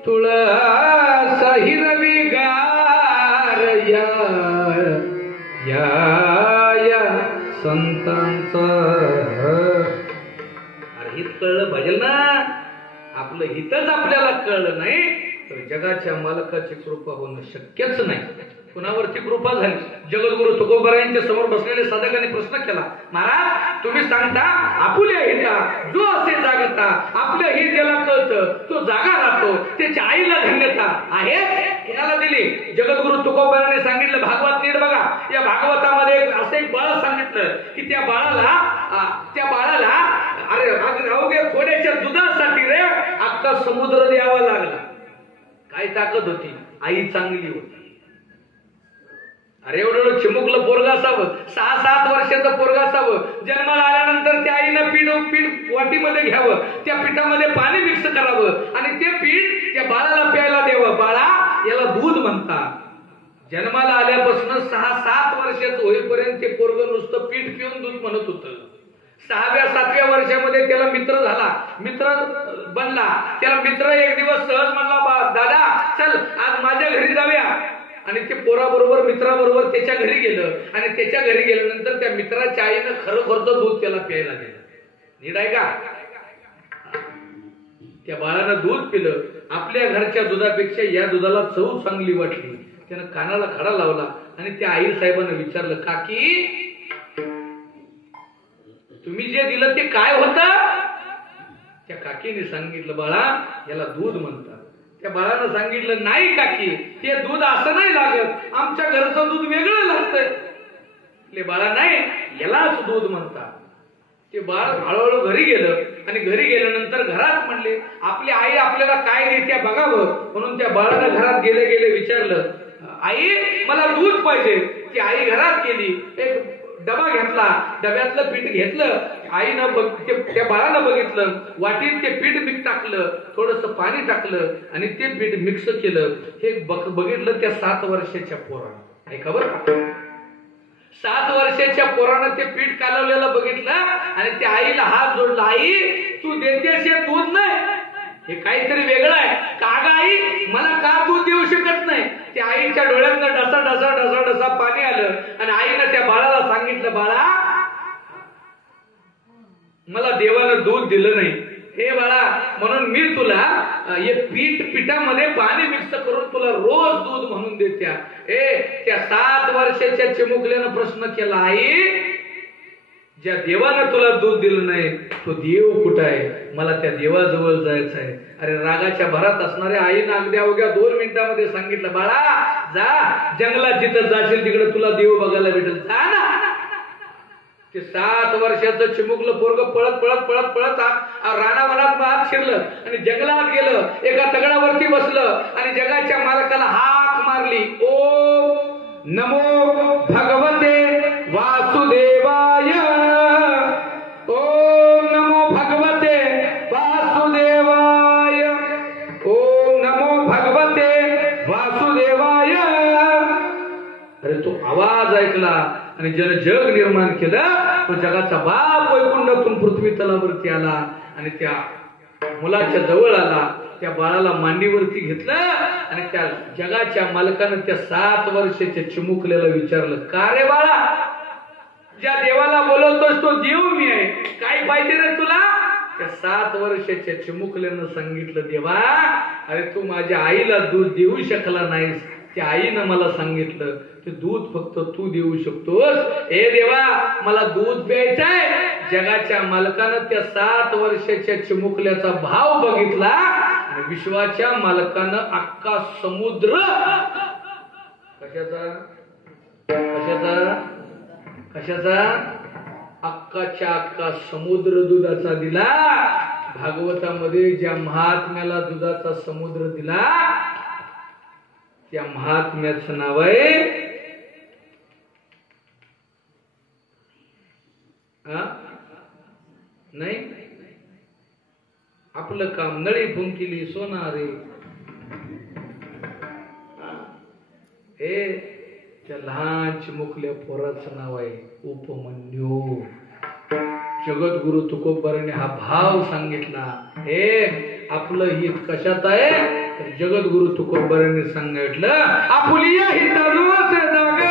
तुळस हिरवी गार या संतांचा. अरे हित कळलं पाहिजे ना. आपलं हितच आपल्याला कळलं नाही तर जगाच्या मालकाची कृपा होणं शक्यच नाही. कुणावरती कृपा झाली? जगद्गुरु तुकोबारायांच्या समोर बसलेले साधकांनी प्रश्न केला, महाराज तुम्ही सांगता आपुल्या हिता जो असे जागता, आपल्या हित ज्याला कळतं तो जागा राहतो, त्याच्या आईला धन्यता आहे. कुणाला दिली? जगद्गुरु तुकोबाराने सांगितलं, भागवत नीट बघा. या भागवतामध्ये असं एक बाळ सांगितलं की त्या बाळाला अरे अवघ्या थोड्याच्या दुधासाठी रे अख्खा समुद्र द्यावा लागला. काय ताकद होती? आई चांगली होती. अरे एवढं चिमुकलं पोरगा असावं, 6-7 वर्षाचं पोरगा असावं, जन्माला आल्यानंतर त्या आईनं पीठ वाटीमध्ये घ्यावं, त्या पिठामध्ये पाणी मिक्स करावं आणि ते पीठ त्या बाळाला प्यायला द्यावं. बाळा याला दूध म्हणतात. जन्माला आल्यापासून 6-7 वर्षाचं होईपर्यंत ते पोरगं नुसतं पीठ पिऊन दूध म्हणत होतं. 6व्या-7व्या वर्षामध्ये त्याला मित्र झाला, मित्र बनला. त्याला मित्र एक दिवस सहज म्हणला, दादा चल आज माझ्या घरी जाऊया. आणि ते पोराबरोबर मित्राबरोबर त्याच्या घरी गेलं आणि त्याच्या घरी गेल्यानंतर त्या मित्राच्या आईनं खरोखरचं दूध त्याला प्यायला दिलं. नीट आहे का? त्या बाळानं दूध पिलं. आपल्या घरच्या दुधापेक्षा या दुधाला चव चांगली वाटली. त्यानं कानाला खडा लावला आणि त्या आई साहेबांना विचारलं, काकी तुम्ही जे दिलं ते काय होतं? त्या काकीने सांगितलं, बाळा याला दूध म्हणतात. त्या बाळानं सांगितलं, नाही काकी ते दूध असं नाही लागत, आमच्या घरचं दूध वेगळं लागतंय. बाळा नाही यालाच दूध म्हणतात. ते बाळ हळूहळू घरी गेलं आणि घरी गेल्यानंतर घरात म्हणले, आपली आई आपल्याला काय देते बघावं. म्हणून त्या बाळानं घरात गेले विचारलं, आई मला दूध पाहिजे. ती आई घरात गेली, एक डबा घेतला, डब्यातलं पीठ घेतलं. आईनं त्या बाळानं बघितलं, वाटीत ते पीठ मिक्स टाकलं, थोडंसं पाणी टाकलं आणि ते पीठ मिक्स केलं. हे बघितलं त्या 7 वर्षाच्या पोरानं. ऐका बरं, 7 वर्षाच्या पोरानं ते पीठ कालवलेलं बघितलं आणि त्या आईला हात जोडला, आई तू देतेस हे दूध नाही, हे काहीतरी वेगळं आहे. का ग आई, मला का दूध देऊ शकत नाही? त्या आईच्या डोळ्यातनं डसा पाणी आलं आणि आईनं त्या बाळाला सांगितलं, बाळा मला देवानं दूध दिलं नाही, हे बाळा म्हणून मी तुला हे पिठामध्ये पाणी मिक्स करून तुला रोज दूध म्हणून देत्या. त्या 7 वर्षाच्या चिमुकल्यानं प्रश्न केला, आई ज्या देवानं तुला दूध दिलं नाही तो देव कुठं आहे? मला त्या देवाजवळ जायचं आहे. अरे रागाच्या भरात असणाऱ्या आईनं अगदी अवघ्या 2 मिनिटांमध्ये सांगितलं, बाळा जा जंगलात जिथं जाशील तिकडे तुला देव बघायला भेटेल, जा ना. ते 7 वर्षाचं चिमुकलं पोरग पळत पळत पळत पळत रानावनात आत शिरलं आणि जंगलात गेलं, एका दगडावरती बसलं आणि जगाच्या मालकाला हाक मारली, ओम नमो भगवते वासुदेवाय, ओम नमो भगवते वासुदेवाय, ओम नमो भगवते वासुदेवाय. अरे तो आवाज ऐकला आणि ज्यानं जग निर्माण केलं तो जगाचा बाप वैकुंठातून पृथ्वी तलावरती आला आणि त्या मुलाच्या जवळ आला, त्या बाळाला मांडीवरती घेतलं आणि त्या जगाच्या मालकानं त्या 7 वर्षाच्या चिमुकल्याला विचारलं, का रे बाळा, ज्या देवाला बोलवतोस तो देव मी आहे, काय पाहिजे रे तुला? त्या 7 वर्षाच्या चिमुकल्यानं सांगितलं, देवा अरे तू माझ्या आईला दूध देऊ शकला नाहीस, त्या आईनं मला सांगितलं ते दूध फक्त तू देऊ शकतोस. हे देवा मला दूध प्यायचंय. जगाच्या मालकानं त्या 7 वर्षाच्या चिमुकल्याचा भाव बघितला आणि विश्वाच्या मालकानं अख्खा समुद्र कशाचा कशाचा कशाचा अख्खाच्या अख्खा समुद्र दुधाचा दिला. भागवतामध्ये ज्या महात्म्याला दुधाचा समुद्र दिला त्या महात्म्याचं नाव आहे नाही आपलं काम नळी फुंकिली सोनारे, हे त्या लहान चिमुकल्या पोराचं नाव आहे उपमन्यू. जगद्गुरु तुकोबाराने हा भाव सांगितला. हे आपलं हित कशात आहे तर जगद्गुरु तुकोबाराने सांगितलं, आपुलिया हितानुच जागे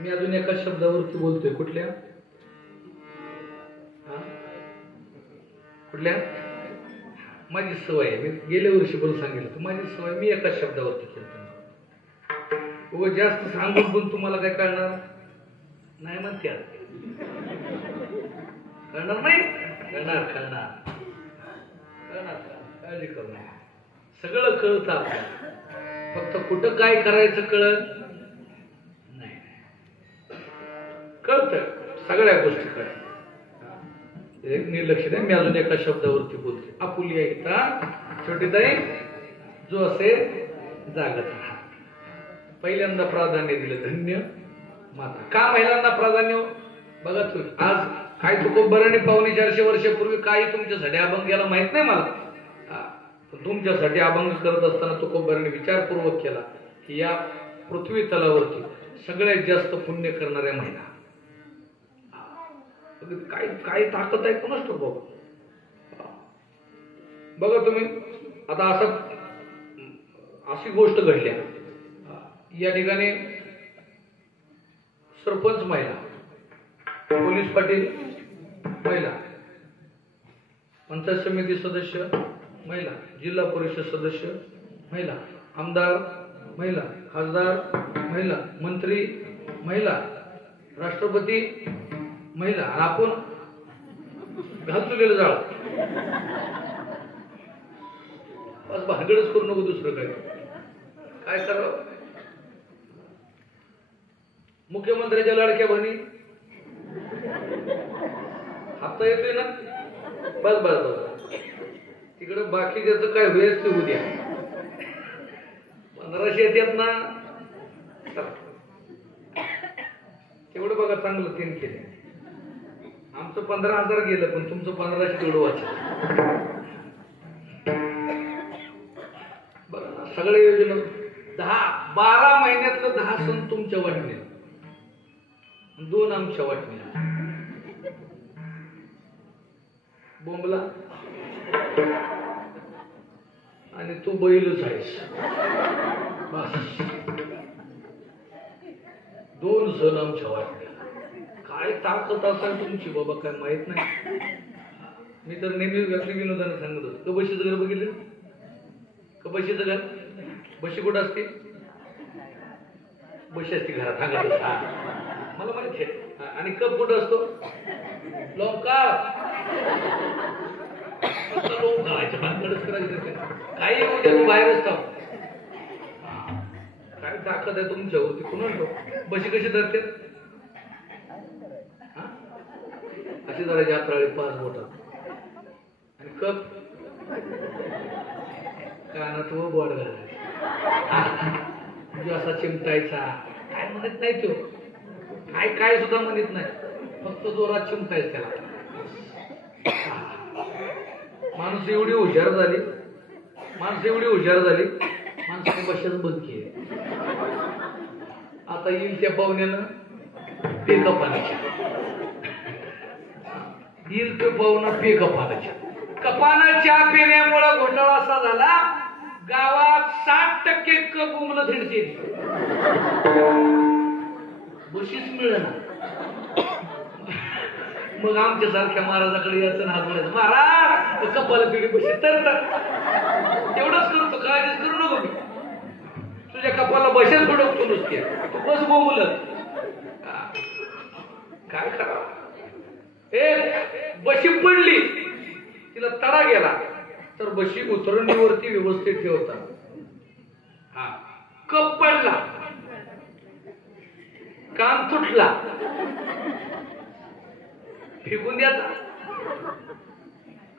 मी अजून एका शब्दावरती बोलतोय. कुठल्या कुठल्या माझी सवय आहे. मी गेल्या वर्षी पण सांगितलं माझी सवय मी एका शब्दावरती खेळतो. जास्त सांगून पण तुम्हाला काय कळणार नाही म्हणते. कळणार नाही. कळणार कळणार कळणार. काळजी करू नये. सगळं कळतं आपल्याला. फक्त कुठं काय करायचं कळत कळतं, सगळ्या गोष्टी कळतात. एक निर्लक्ष नाही. मी अजून एका शब्दावरती बोलते. आपुली ऐकता छोटी ताई, जो असे जागत राहा. पहिल्यांदा प्राधान्य दिलं धन्य माता. का महिलांना प्राधान्य? बघा तुम्ही आज काय तुकोबराने 450 वर्षापूर्वी काही तुमच्यासाठी अभंग गेला माहित नाही मला, पण तुमच्यासाठी अभंग करत असताना तुकोबराने विचारपूर्वक केला की या पृथ्वी तलावरती सगळ्यात जास्त पुण्य करणाऱ्या महिला. काय काय ताकद आहे कोणाच ठाऊक बाबा. बघा तुम्ही आता अशी गोष्ट घडल्या या ठिकाणी. सरपंच महिला, पोलीस पाटील महिला, पंचायत समिती सदस्य महिला, जिल्हा परिषद सदस्य महिला, आमदार महिला, खासदार महिला, मंत्री महिला, राष्ट्रपती महिला. आपण घालतुलेलं जाळ बस भानगडच करू नको. दुसरं काय करावं? मुख्यमंत्र्याच्या लाडक्या बहिणी आता येतोय ना. बस बस बस तिकडे बाकी ज्याचं काय होईल ते उद्या 1500 येतात ना. तेवढं बघा चांगलं 3 केले. आमचं 15,000 गेलं पण तुमचं 1500 तेवढं वाचलं. बघा सगळे योजना 12 महिन्यातलं 10 सण तुमच्या वाटणे, 2 आमच्या वाटणे. बोंबला आणि तू बैलच आहेस. बस 2 सण आमच्या वाटणे. काय ताकद असेल तुमची बाबा काय माहित नाही. मी तर नेहमी विनोदाने सांगत होतो. कबशीचं घर बघितलं? कबशीचं घर बशी कुठं असते? बशी असते घरात सांगत. मला माहिती आहे. आणि कप कुठं असतो? लोंका लोंकाळायच्या भानगडच करायचं. काही उद्या तू बाहेरच थांब. काय ताकद आहे तुमच्यावरती कुणाला? बशी कशी धरते? अशी जरा यात्राळी 5 बोटात आणि कप कानात व बोट घालायचा. जो असा चिमटायचा. काय म्हणत नाही तो. काय सुद्धा म्हणत नाही. फक्त जोरात चिमटायच त्याला. माणूस एवढी हुशार झाली. माणसाने बशाच बंद केली. आता येईल त्या पाहुण्यानं ते कपानाच्या. येईल ते पाहुणा पे कपानाच्या. कपानाच्या पेण्यामुळे घोटाळा असा झाला गावात 60% कप उमलं थिडते. बशीच मिळेल. मग आमच्या सारख्या महाराजाकडे यायचं ना बोलायचं, महाराज कपाला तिथे बशी तर तेवढंच करतो. काळजीच करू नको. मी तुझ्या कपाला बसेल फडकतो नुसते. तू बस बोलत काय करा. बशी पडली, तिला तडा गेला तर बशी उतरणीवरती व्यवस्थित ठेवतात. कप पडला, कान तुटला, फेकून द्यायचा,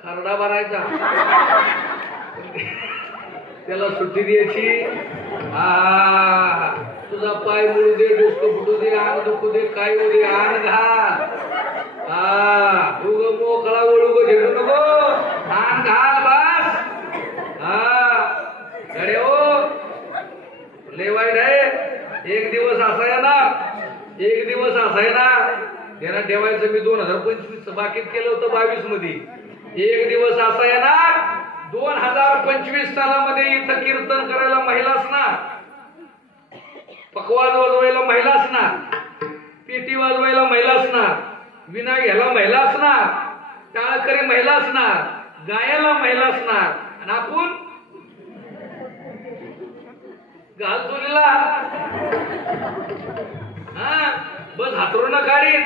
खरडा भरायचा, त्याला सुट्टी द्यायची. तुझा पाय मुळू दे, डोसकं फुटू दे, अंग दुखू दे, काय होऊ दे, आण घाल. उग मोकळा वळू झेडू नको, आण घाल बस. गडे हो लय वाईट आहे. एक दिवस असा येणार त्यांना ठेवायचं. मी 2025 बाकीत केलं होतं 22 मध्ये. एक दिवस असा येणार 2025 सालामध्ये इथं कीर्तन करायला महिला असणार, पखवाज वाजवायला महिला असणार, पेटी वाजवायला महिला असणार, विना घ्यायला महिला असणार, टाळकरी महिला असणार, गायला महिला असणार. आणि आपण घालतोलीला बस हातरून काढीन,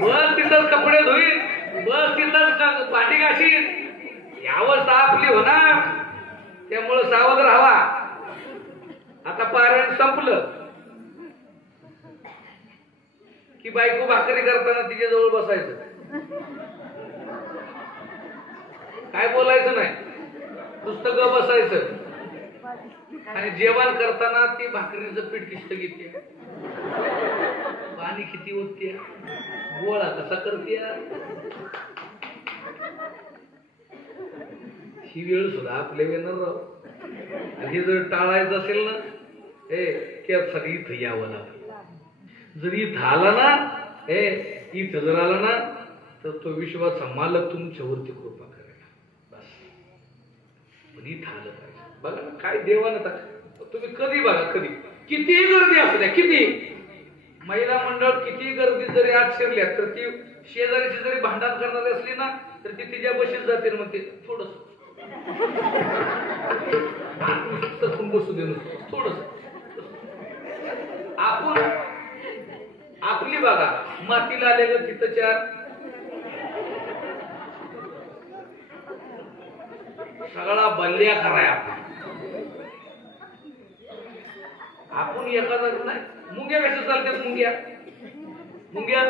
बस तिथंच कपडे धुईन, बस तिथंच पाठी घाशीन. ही अवस्था आपली होणार. त्यामुळे सावध राहावा. आता पारायण संपलं की बायको भाकरी करताना तिच्या जवळ बसायचं, काय बोलायचं नाही, पुस्तकं बसायचं, आणि जेवण करताना ती भाकरीचं पीठ किस्त घेते, पाणी किती होते, गोळा कसा करते. ही वेळ सुद्धा आपल्या येणार राव. आणि हे जर टाळायचं असेल ना, त्यासाठी इथं यावं लागलं. जर इथं आला ना, इथं जर आला ना, तर तो विश्वाचा मालक तुमच्यावरती कृपा करेल. बस पण इथं आलं पाहिजे. बघा ना काय देवानं. तुम्ही कधी बघा, कधी कितीही गर्दी असू द्या, किती महिला मंडळ किती गर्दी जरी आज शिरल्या, तर ती शेजारीची जरी भांडण करणारी असली ना, तर ती तिच्या बशीत जाते. मग ते थोडस बसू दे, थोडस आपण आपली बघा, मातीला आलेलं तिथं चार, सगळा बल्ल्या कराय आपण एखादा नाही. मुंग्या कशा चालतात, मुंग्या मुंग्या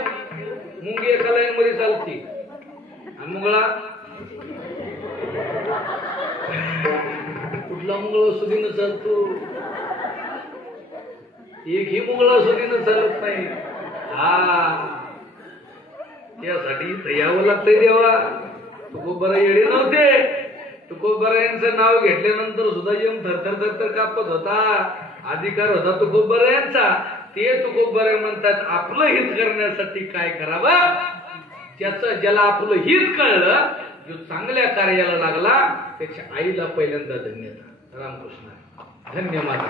मुंगी एका लाईन मध्ये चालते, आणि मुंगळा कुठला मुंगळा सुधीनं चालतो, एकही मुंगळा सुधीनं चालत नाही. त्यासाठी यावं लागतंय देवा. तुकोबरा येडे नव्हते. तुकोबरा यांचं नाव घेतल्यानंतर सुद्धा येऊन थरथर थरथर कापत होता. अधिकार होता तुकोबरा यांचा. ते तुकोबरा म्हणतात आपलं हित करण्यासाठी काय करावं, त्याचं ज्याला आपलं हित कळलं, जो चांगल्या कार्याला लागला, त्याच्या आईला पहिल्यांदा धन्यता. रामकृष्ण धन्य माता.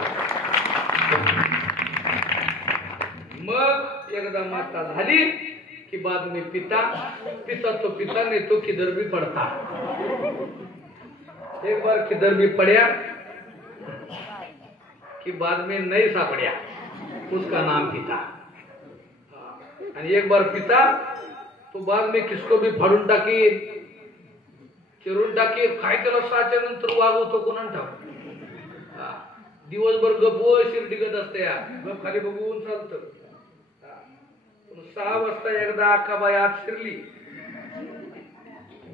मग एकदा माता झाली की बाद में पिता, पिता तो पिता ने तो किधर भी पड़ता. एक बार किधर भी पड़या कि बाद में नहीं सापड़या, उसका नाम पिता. आणि एक बार पिता तो बाद में किसको भी फाडून टाकी, चिरून टाकी, काय त्याला साच्या नंतर वागवतो कोणाला ठाव. दिवसभर गप्प शिर्डीगत असते, गप खाली बघून चालतं. 6 वाजता एकदा अक्काबाई आत शिरली,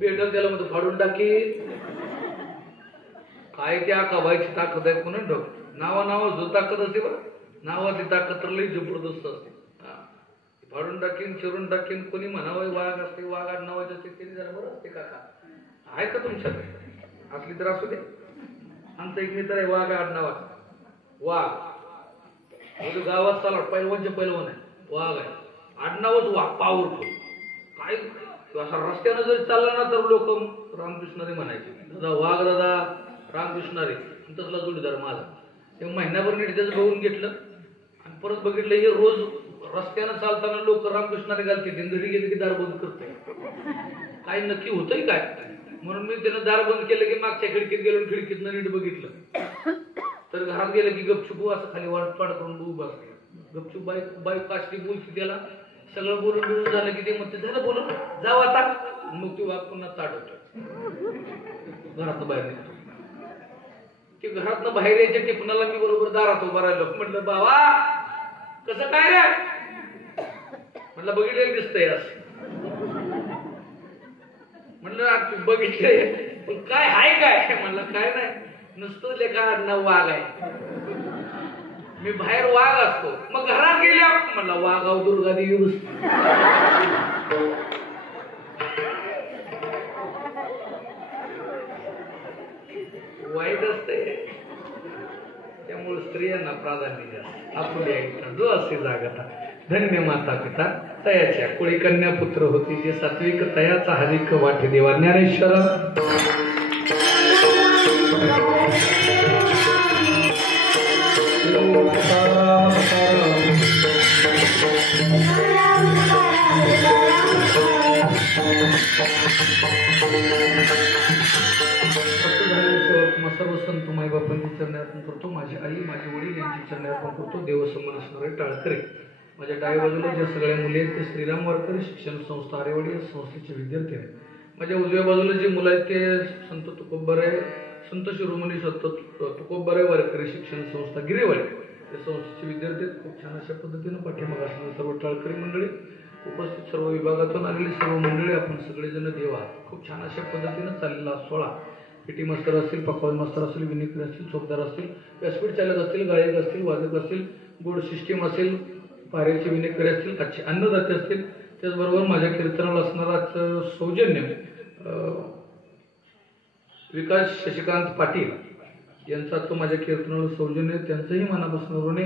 भेटल त्याला मध्ये फाडून टाकी. काय त्या अक्काबाईची ताकद आहे कोणा ठाव. नावा जो ताकद असते बरं, नावाची ताकद तर लई जबरदस्त असते. फाडून टाकीन, चिरून टाकीन. कोणी म्हणावं वाघ असते, वाघ आडनावाचे असते, ते जरा बरं असते. काका आहे का तुमच्याकडे? असली तर असू दे. आमचा एक मित्र आहे वाघ आडनावाचा. वाघ गावात चालत पैलवानचे पैलवान आहे, वाघ आहे. आडनावच वाघ, पॉवरफुल. काय असा रस्त्यानं जर चालला ना तर लोक रामकृष्णारी म्हणायचे, दादा वाघ, दादा रामकृष्णारी. तसला जोडीदार माझा. ते महिनाभर नीट त्याचं बघून घेतलं, आणि परत बघितलं हे रोज रस्त्यानं चालताना लोक रामकृष्णारी घालते, घरी गेले की दार बंद करते. काय नक्की होतंय काय, म्हणून मी त्यानं दार बंद केलं की मागच्या खिडकीत गेलो, खिडकीतनं नीट बघितलं, तर घरात गेलं की गपचूप असं खाली वाट करून उभं असते. गपचूप बाई काष्टी बोलती त्याला. सगळं बोलून बिळून झालं की ते म्हणते झालं बोलून जाऊ आता. मग तो वाघ पुन्हा ताट होतो, घरातनं बाहेर निघतो. ते घरातनं बाहेर यायच्या टिपणाला मी बरोबर दारात उभा राहिलो. म्हटलं बाबा कसं काय रे, म्हटलं बघितलेलं दिसतंय असं. म्हटलं बघितलंय पण काय आहे काय, म्हणलं काय नाही, नुसतं लेखा आडनाव वाघ आहे. मी बाहेर वाघ असतो. मग घरात गेल्या म्हणला वाघाव दुर्गा देवी बसतो. वाईट असते. त्यामुळे स्त्रियांना प्राधान्य द्या. आपली ऐकता जो असे जागता. धन्य माता पिता तयाच्या कुळी कन्या पुत्र होती, जे सात्विक तयाचा हरिक वाटे देवा. ज्ञानेश्वर सर्व संत माई बापांची चरणी अर्पण करतो. माझी आई, माझे वडील यांची चरणी अर्पण करतो. देवसमान असणारे टाळकरे. माझ्या डाव्या बाजूला ज्या सगळ्या मुली आहेत ते श्रीराम वारकरी शिक्षण संस्था आरेवाडी या संस्थेचे विद्यार्थी आहेत. माझ्या उजव्या बाजूला जी मुलं आहेत ते संत तुकोबराय, संत शिरोमणी संत तुकोबराय वारकरी शिक्षण संस्था गिरेवाडी ते संस्थेचे विद्यार्थी खूप छान अशा पद्धतीनं पाठीमागे असणारे सर्व टाळकरी मंडळी, उपस्थित सर्व विभागातून आलेली सर्व मंडळी, आपण सगळेजण देवा खूप छान अशा पद्धतीनं चाललेला सोहळा. पीटी मास्तर असतील, पकवाज मास्तर असतील, विनिकर असतील, चौकदार असतील, व्यासपीठ चालक असतील, गायक असतील, वादक असतील, गोड सिस्टीम असेल, पाऱ्याचे विनेकरी असतील, अच्छे अन्नदाते असतील, त्याचबरोबर माझ्या कीर्तनाला असणारा सौजन्य विकास शशिकांत पाटील यांचा तो माझ्या कीर्तनाला सौजन्य, त्यांचंही मनापासून ऋणे.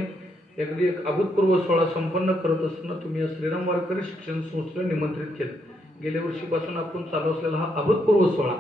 अगदी एक अभूतपूर्व सोहळा संपन्न करत असताना तुम्ही या श्रीराम वारकरी शिक्षण संस्थेला निमंत्रित केलं. गेल्या वर्षीपासून आपण चालू असलेला हा अभूतपूर्व सोहळा,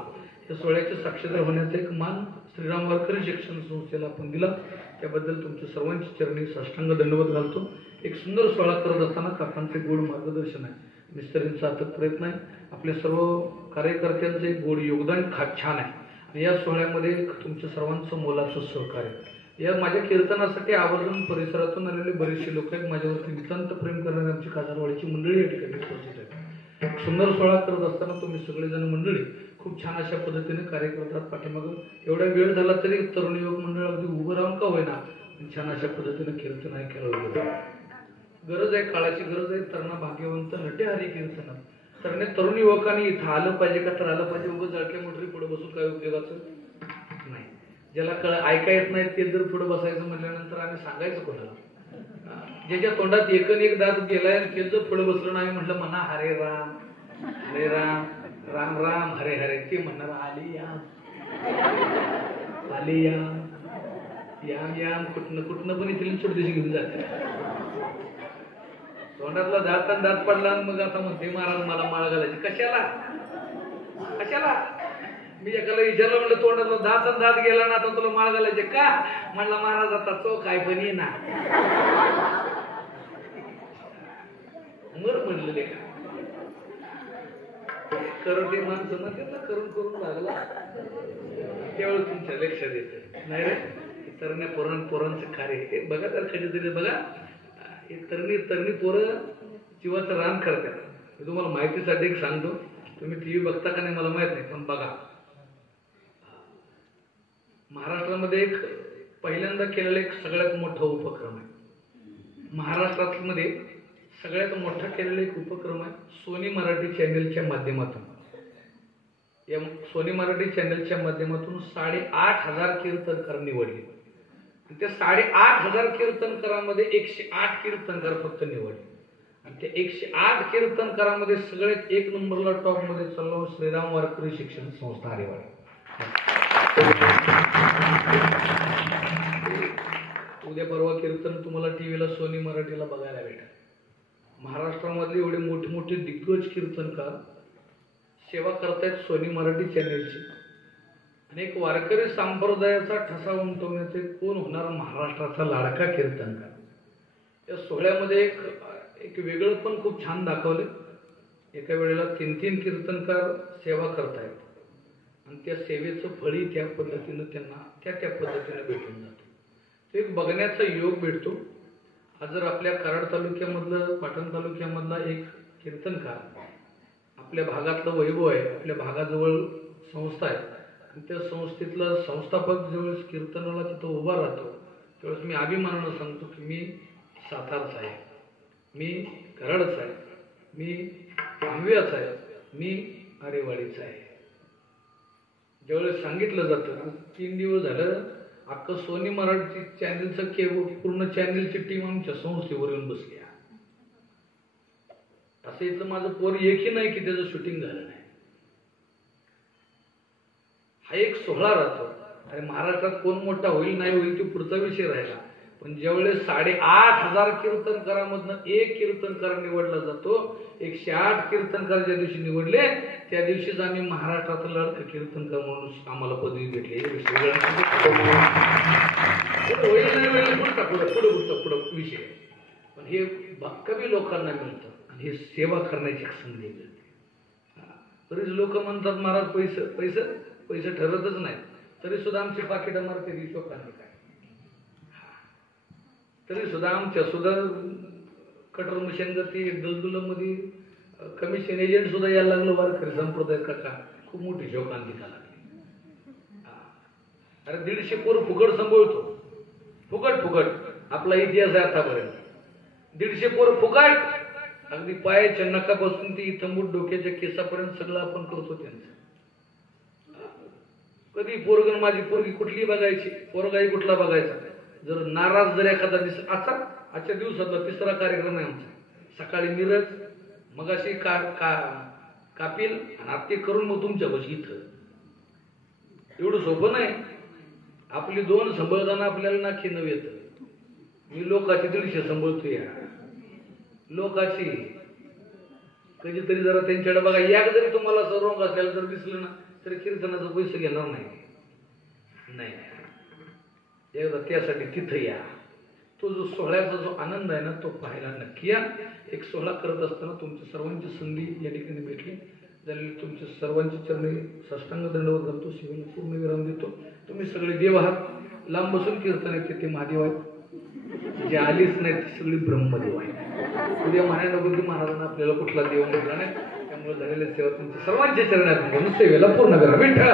या सोहळ्याचे साक्षीदार होण्याचा एक मान श्रीराम वारकरी शिक्षण संस्थेला आपण दिला. त्याबद्दल तुमच्या सर्वांची चरणी साष्टांग दंडवत घालतो. एक सुंदर सोहळा करत असताना काकांचे गोड मार्गदर्शन आहे, मिस्टरींचा अथक प्रयत्न आहे, आपल्या सर्व कार्यकर्त्यांचं एक गोड योगदान छान आहे. आणि या सोहळ्यामध्ये तुमच्या सर्वांचं मोलाचं सहकार्य. या माझ्या कीर्तनासाठी आवर्जून परिसरातून आलेले बरेचसे लोक आहेत. माझ्यावरती नितांत प्रेम करणारी आमची काजारवाडीची मंडळी या ठिकाणी उपस्थित आहेत. सुंदर सोहळा करत असताना तुम्ही सगळेजण मंडळी खूप छान अशा पद्धतीने कार्य करतात. पाठीमागं एवढा वेळ झाला तरी तरुण युवक मंडळ अगदी उभं राहून का होईना छान अशा पद्धतीने कीर्तन ऐकायला गरज आहे, काळाची गरज आहे. तरुणा भाग्यवंत नटे हरी कीर्तनात तरणे तरुण युवकांनी इथं आलं पाहिजे का तर आलं पाहिजे. उगाच जळक्या मोटरी पुढे बसून काय उपयोगाचं नाही. ज्याला ऐका येत नाही ते जर पुढे बसायचं म्हटल्यानंतर आम्ही सांगायचं कोणाला. ज्याच्या तोंडात एकन एक दात गेलाय ते जर पुढे बसलं नाही म्हटलं म्हणा हरे राम हरे राम राम राम हरे हरे, ते म्हणणार आली याम आली याम याम याम कुठनं पण इथे छोटीशी घेऊन जाते. तोंडातला दात पडला मग आता म्हणते महाराज मला माळ घालायची. कशाला कशाला? मी एकाला विचारलं म्हटलं तोंडातला दात गेला ना आता तुला माळ घालायचे का? म्हणला महाराज आता तो काय पण ये ना मर म्हणलेले का करून ते माणसं ना त्याचा करून लागला त्यावेळी तुमच्या लक्षात येतं नाही रे. तरण्या पोरांचं कार्य बघा तर कधीतरी बघा. तरणी पोरं जीवाचं रान करतात. मी तुम्हाला माहितीसाठी एक सांगतो, तुम्ही टीव्ही बघता का नाही मला माहित नाही, पण बघा महाराष्ट्रामध्ये एक पहिल्यांदा केलेला एक सगळ्यात मोठा उपक्रम आहे. महाराष्ट्रामध्ये सगळ्यात मोठा केलेला एक उपक्रम आहे सोनी मराठी चॅनेलच्या माध्यमातून. या सोनी मराठी चॅनेलच्या माध्यमातून 8,500 कीर्तनकार निवडले. त्या 8,500 कीर्तनकारांमध्ये 108 कीर्तनकार फक्त निवडले. आणि त्या 108 कीर्तनकारांमध्ये सगळ्यात एक नंबरला टॉप मध्ये चाललो श्रीराम वारकरी शिक्षण संस्था हरिवाडी. उद्या परवा कीर्तन तुम्हाला टीव्हीला सोनी मराठीला बघायला भेटेल. महाराष्ट्रामधले एवढे मोठे दिग्गज कीर्तनकार सेवा करतायत सोनी मराठी चॅनेलची. आणि एक वारकरी संप्रदायाचा ठसा उमटवण्याचे कोण होणार? महाराष्ट्राचा लाडका कीर्तनकार. या सोहळ्यामध्ये एक वेगळं पण खूप छान दाखवले. एका वेळेला 3 कीर्तनकार सेवा करतायत आणि त्या सेवेचं फळी त्या पद्धतीनं त्यांना त्या पद्धतीने भेटून जातो. तो एक बघण्याचा योग भेटतो. आज जर आपल्या कराड तालुक्यामधलं पाटण तालुक्यामधला एक कीर्तनकार आपल्या भागातलं वैभव आहे, आपल्या भागाजवळ संस्था आहे आणि त्या संस्थेतला संस्थापक ज्यावेळेस कीर्तनाला तिथं उभा राहतो त्यावेळेस मी अभिमानानं सांगतो की मी सातारचा आहे, मी कराडचा आहे, मी आंब्याचा आहे, मी आरेवाडीचा आहे. ज्यावेळेस सांगितलं जातं 3 दिवस झालं अख्खं सोनी मराठी चॅनलचं पूर्ण चॅनलची टीम आमच्या संस्थेवर येऊन बसली. असं इथलं माझं पोर एकही नाही की त्याचं शूटिंग झालं नाही. हा एक सोहळा राहतो. अरे महाराष्ट्रात कोण मोठा होईल नाही होईल तो पुढचा विषय राहिला, पण ज्यावेळेस 8,500 कीर्तनकारामधनं एक कीर्तनकार निवडला जातो, 108 कीर्तनकार ज्या दिवशी निवडले त्या दिवशीच आम्ही महाराष्ट्राचं लाडकं कीर्तनकार म्हणून आम्हाला पदवी भेटली. होईल नाही होईल पुढचा विषय, पण हे कमी लोकांना मिळतं आणि हे सेवा करण्याची संधी मिळते. तरीच लोक म्हणतात महाराज पैसे ठरतच नाही, तरी सुद्धा आमची पाकिटं मारते हिशोबाने काय, तरी सुद्धा आमच्या सुद्धा कटर मशीनगती दलदुलामध्ये कमिशन एजंट सुद्धा यायला लागलो. वारकरी संप्रदाय काका खूप मोठी शोकांतिका लागली. अरे 150 पोर फुकट सांभाळतो, फुकट आपला इतिहास आहे आतापर्यंत. 150 पोरं फुकाट, अगदी पायाच्या नखापासून ती इथंबूट डोक्याच्या केसापर्यंत सगळं आपण करतो त्यांचं. कधी पोरगण माझी पोरगी कुठली बघायची, पोरगाही कुठला बघायचा. जर नाराज जर एखादा दिसत, आजच्या दिवसातला 3रा कार्यक्रम आहे आमचा. सकाळी मिरज, मग अशी कापील आणि आत्ते करून मग तुमच्या बस इथं. एवढं सोपं नाही. आपली 2 सांभाळताना आपल्याला नाखी नव्हे येतं. मी लोकाची 150 सांभाळतो. या लोकाची कधीतरी जरा त्यांच्याकडे बघा. याक जरी तुम्हाला सर्व असल्याला जर दिसलं ना तरी कीर्तनाचं पैसे घेणार नाही. एकदा त्यासाठी तिथं या. तो जो सोहळ्याचा जो आनंद आहे ना तो पाहायला नक्की या. एक सोहळा करत असताना तुमच्या सर्वांची संधी या ठिकाणी भेटली. झालेली तुमच्या सर्वांची चरणी साष्टांग दंडवत घालतो. सेवेला पूर्ण विराम देतो. तुम्ही सगळे देव आहात. लांब बसून कीर्तन येते ते महादेव आहेत. जे आलीच नाही ती सगळी ब्रह्मदेव आहे. उद्या म्हणायला नको की महाराजांना आपल्याला कुठला देव म्हटला नाही. त्यामुळे झालेल्या सेवा तुमच्या सर्वांच्या चरणात म्हणून सेवेला पूर्ण विराम. विठ्ठल